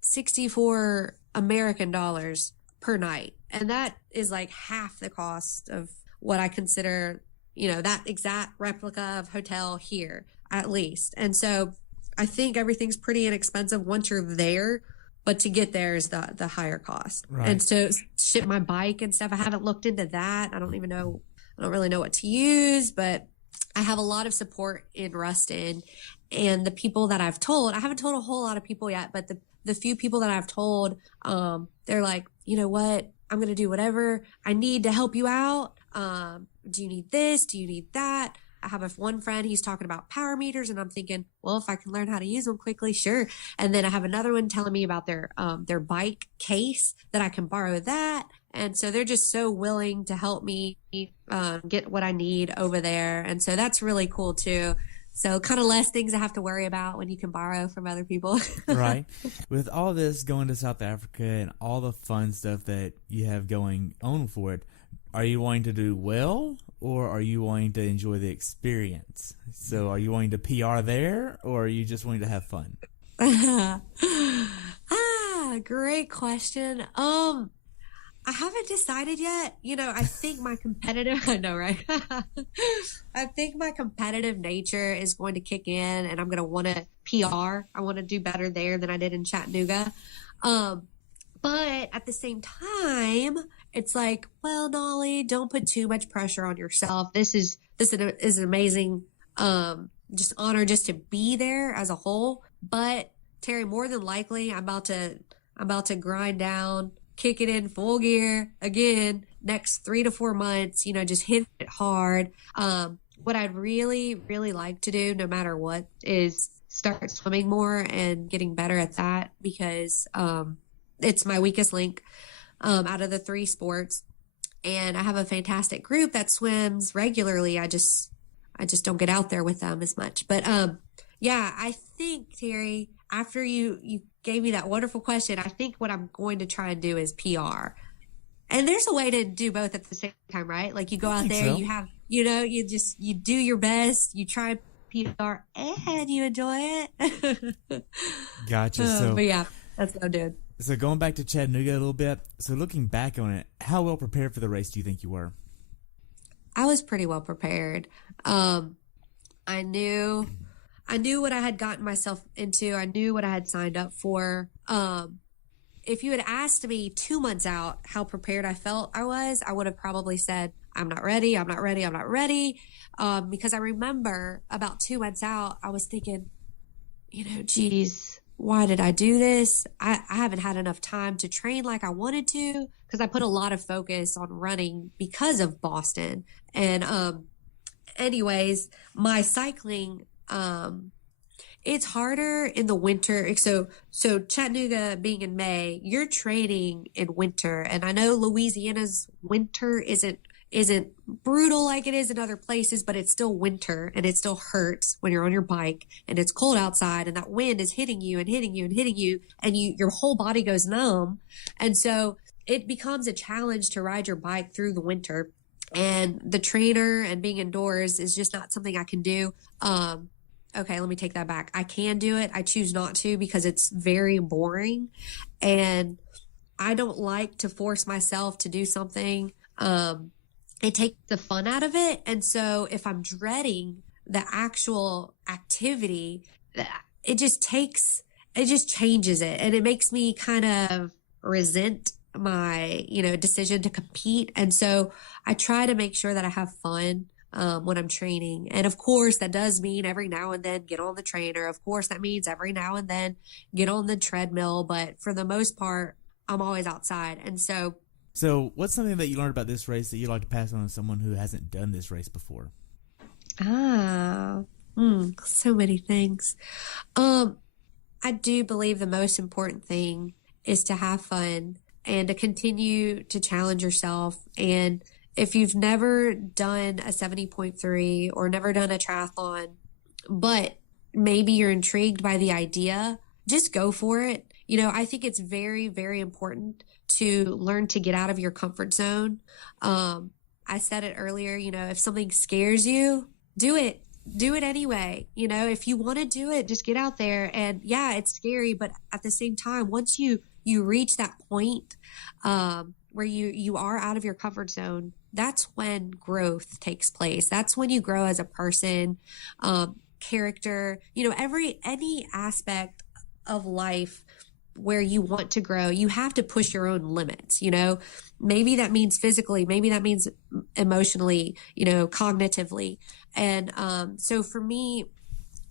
64 American dollars per night. And that is like half the cost of what I consider, that exact replica of hotel here, at least. And so I think everything's pretty inexpensive once you're there, but to get there is the higher cost. Right. And so ship my bike and stuff, I haven't looked into that. I don't really know what to use, but I have a lot of support in Ruston and the people that I've told, I haven't told a whole lot of people yet, but the few people that I've told, they're like, you know what? I'm going to do whatever I need to help you out. Do you need this? Do you need that? I have one friend, he's talking about power meters and I'm thinking, well, if I can learn how to use them quickly, sure. And then I have another one telling me about their bike case that I can borrow that. And so they're just so willing to help me, get what I need over there. And so that's really cool too. So kind of less things I have to worry about when you can borrow from other people. Right. With all this going to South Africa and all the fun stuff that you have going on for it, are you wanting to do well or are you wanting to enjoy the experience? So are you wanting to PR there or are you just wanting to have fun? Great question. I haven't decided yet. I think my competitive, I know, right? I think my competitive nature is going to kick in and I'm going to want to PR. I want to do better there than I did in Chattanooga. But at the same time, it's like, well, Nali, don't put too much pressure on yourself. This is an amazing, just honor just to be there as a whole. But Terry, more than likely, I'm about to grind down, kick it in full gear again, next 3 to 4 months, just hit it hard. What I'd really, really like to do, no matter what, is start swimming more and getting better at that because, it's my weakest link, out of the 3 sports. And I have a fantastic group that swims regularly. I just don't get out there with them as much. But, yeah, I think, Terry, after you gave me that wonderful question, I think what I'm going to try and do is PR. And there's a way to do both at the same time, right? Like you go out there, you have, you do your best, you try PR and you enjoy it. Gotcha. But yeah, that's what I'm doing. So going back to Chattanooga a little bit, so looking back on it, how well prepared for the race do you think you were? I was pretty well prepared. I knew what I had gotten myself into. I knew what I had signed up for. If you had asked me 2 months out how prepared I felt I would have probably said, I'm not ready. Because I remember about 2 months out, I was thinking, geez, why did I do this? I haven't had enough time to train like I wanted to, because I put a lot of focus on running because of Boston. And anyways, my cycling, it's harder in the winter. So Chattanooga being in May, you're training in winter. And I know Louisiana's winter isn't brutal like it is in other places, but it's still winter and it still hurts when you're on your bike and it's cold outside and that wind is hitting you and hitting you and hitting you and your whole body goes numb. And so it becomes a challenge to ride your bike through the winter. And the trainer and being indoors is just not something I can do. Okay, let me take that back. I can do it. I choose not to because it's very boring. And I don't like to force myself to do something. It takes the fun out of it. And so if I'm dreading the actual activity, it just changes it. And it makes me kind of resent my, decision to compete. And so I try to make sure that I have fun when I'm training. And of course, that does mean every now and then get on the trainer. Of course, that means every now and then get on the treadmill. But for the most part, I'm always outside. And so what's something that you learned about this race that you'd like to pass on to someone who hasn't done this race before? So many things. I do believe the most important thing is to have fun and to continue to challenge yourself. And if you've never done a 70.3 or never done a triathlon, but maybe you're intrigued by the idea, just go for it. I think it's very, very important to learn to get out of your comfort zone. I said it earlier, if something scares you, do it. Do it anyway. If you want to do it, just get out there. And yeah, it's scary, but at the same time, once you reach that point where you are out of your comfort zone, that's when growth takes place. That's when you grow as a person, character, any aspect of life where you want to grow, you have to push your own limits. Maybe that means physically, maybe that means emotionally, cognitively. And so for me,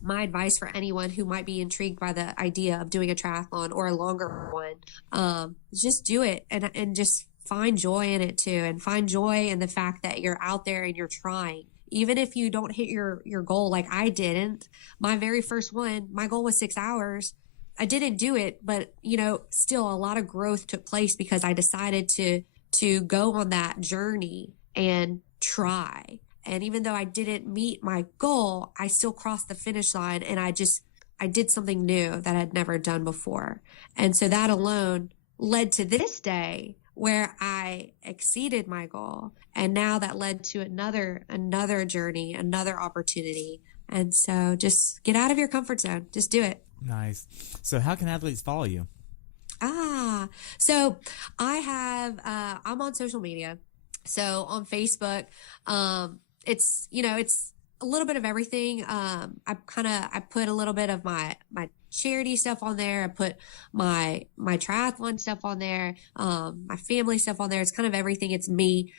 my advice for anyone who might be intrigued by the idea of doing a triathlon or a longer one, just do it and just find joy in it too. And find joy in the fact that you're out there and you're trying. Even if you don't hit your goal like I didn't, my very first one, my goal was 6 hours. I didn't do it, but still a lot of growth took place because I decided to go on that journey and try. And even though I didn't meet my goal, I still crossed the finish line and I did something new that I'd never done before. And so that alone led to this day where I exceeded my goal. And now that led to another journey, another opportunity. And so just get out of your comfort zone. Just do it. Nice. So how can athletes follow you? So I have, I'm on social media. So on Facebook, it's a little bit of everything. I put a little bit of my charity stuff on there. I put my triathlon stuff on there, my family stuff on there. It's kind of everything. It's me.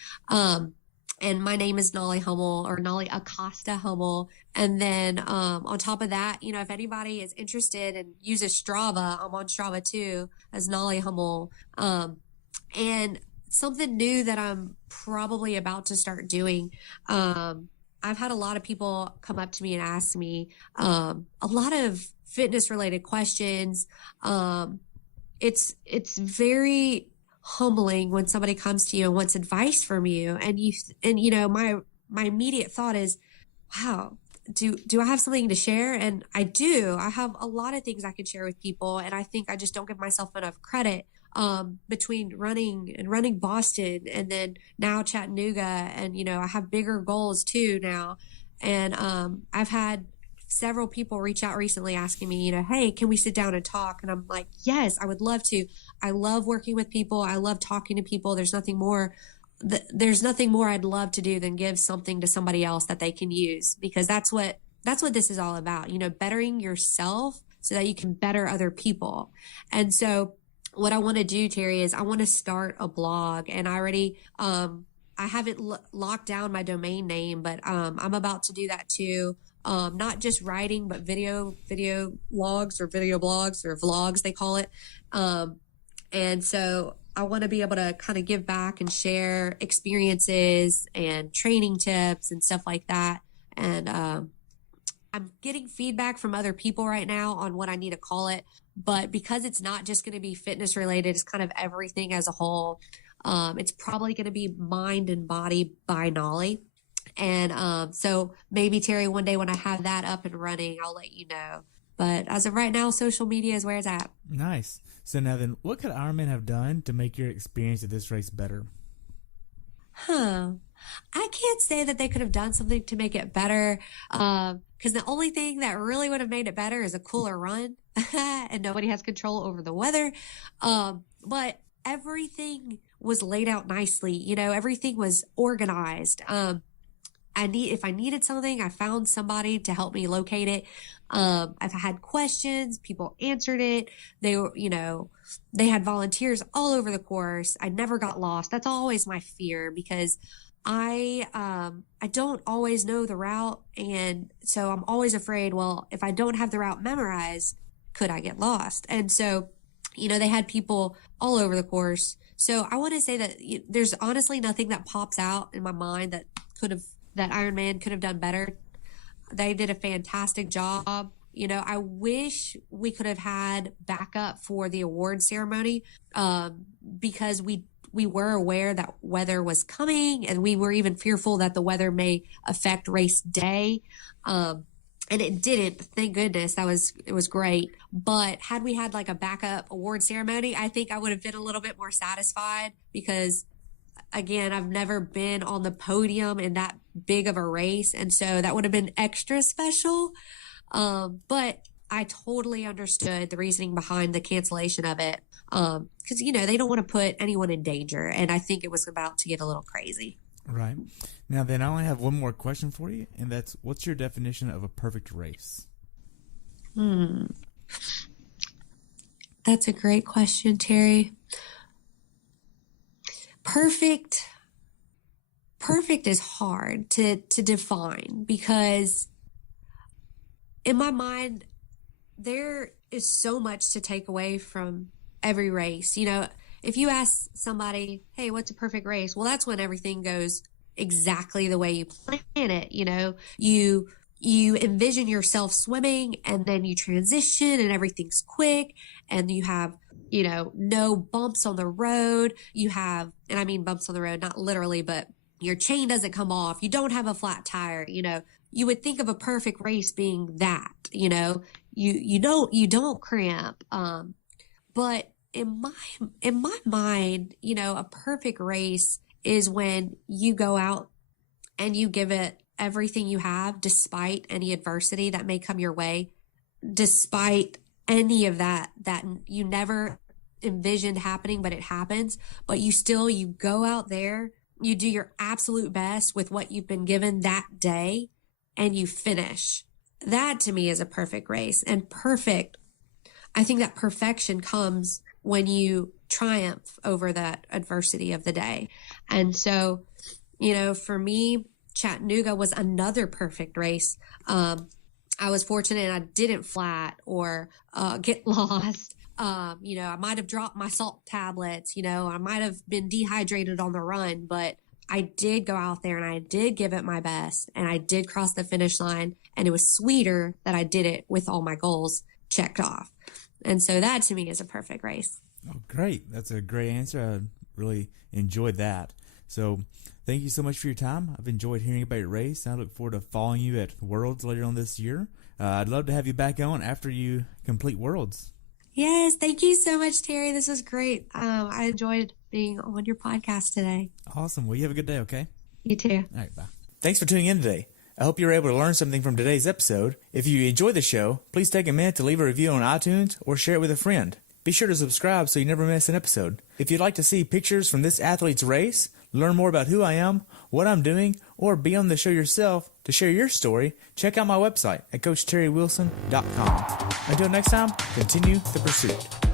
And my name is Nali Hummel or Nali Acosta Hummel. And then, on top of that, if anybody is interested and uses Strava, I'm on Strava too as Nali Hummel. And something new that I'm probably about to start doing, I've had a lot of people come up to me and ask me, a lot of fitness related questions. It's very humbling when somebody comes to you and wants advice from you. And my immediate thought is, wow, do I have something to share? And I do. I have a lot of things I can share with people. And I think I just don't give myself enough credit between running Boston and then now Chattanooga. And, I have bigger goals too now. And I've had several people reach out recently asking me, hey, can we sit down and talk? And I'm like, yes, I would love to. I love working with people. I love talking to people. There's nothing more I'd love to do than give something to somebody else that they can use, because that's what this is all about, bettering yourself so that you can better other people. And so what I want to do, Terry, is I want to start a blog, and I already, I haven't locked down my domain name, but I'm about to do that too. Not just writing, but video logs or video blogs or vlogs, they call it. And so I want to be able to kind of give back and share experiences and training tips and stuff like that. And I'm getting feedback from other people right now on what I need to call it. But because it's not just going to be fitness related, it's kind of everything as a whole. It's probably going to be Mind and Body by Nali. And so maybe, Terry, one day when I have that up and running, I'll let you know. But as of right now, social media is where it's at. Nice. So now then, what could Ironman have done to make your experience at this race better? I can't say that they could have done something to make it better, because the only thing that really would have made it better is a cooler run, and nobody has control over the weather. But everything was laid out nicely. Everything was organized. If I needed something, I found somebody to help me locate it. If I had questions, people answered it. They were, they had volunteers all over the course. I never got lost. That's always my fear, because I don't always know the route. And so I'm always afraid, well, if I don't have the route memorized, could I get lost? And so, they had people all over the course. So I want to say that there's honestly nothing that pops out in my mind that Ironman could have done better. They did a fantastic job. I wish we could have had backup for the award ceremony, because we were aware that weather was coming, and we were even fearful that the weather may affect race day. And it didn't, thank goodness. It was great. But had we had like a backup award ceremony, I think I would have been a little bit more satisfied, because again, I've never been on the podium in that big of a race. And so that would have been extra special. But I totally understood the reasoning behind the cancellation of it. Because, they don't want to put anyone in danger. And I think it was about to get a little crazy. Right. Now then, I only have one more question for you. And that's, what's your definition of a perfect race? That's a great question, Terry. Perfect is hard to define, because in my mind, there is so much to take away from every race. If you ask somebody, hey, what's a perfect race? Well, that's when everything goes exactly the way you plan it. You envision yourself swimming, and then you transition and everything's quick, and you have no bumps on the road. You have, and I mean bumps on the road, not literally, but your chain doesn't come off. You don't have a flat tire. You would think of a perfect race being that, you don't cramp. But in my mind, a perfect race is when you go out and you give it everything you have, despite any adversity that may come your way, despite any of that you never envisioned happening, but it happens. But you go out there, you do your absolute best with what you've been given that day, and you finish. That to me is a perfect race. And I think that perfection comes when you triumph over that adversity of the day. And so, for me, Chattanooga was another perfect race. I was fortunate and I didn't flat or get lost. I might have dropped my salt tablets, I might have been dehydrated on the run, but I did go out there and I did give it my best, and I did cross the finish line, and it was sweeter that I did it with all my goals checked off. And so that to me is a perfect race. Oh, great. That's a great answer. I really enjoyed that. So thank you so much for your time. I've enjoyed hearing about your race. I look forward to following you at Worlds later on this year. I'd love to have you back on after you complete Worlds. Yes, thank you so much, Terry. This was great. I enjoyed being on your podcast today. Awesome. Well, you have a good day, okay? You too. All right, bye. Thanks for tuning in today. I hope you were able to learn something from today's episode. If you enjoyed the show, please take a minute to leave a review on iTunes or share it with a friend. Be sure to subscribe so you never miss an episode. If you'd like to see pictures from this athlete's race, learn more about who I am, what I'm doing, or be on the show yourself to share your story, check out my website at CoachTerryWilson.com. Until next time, continue the pursuit.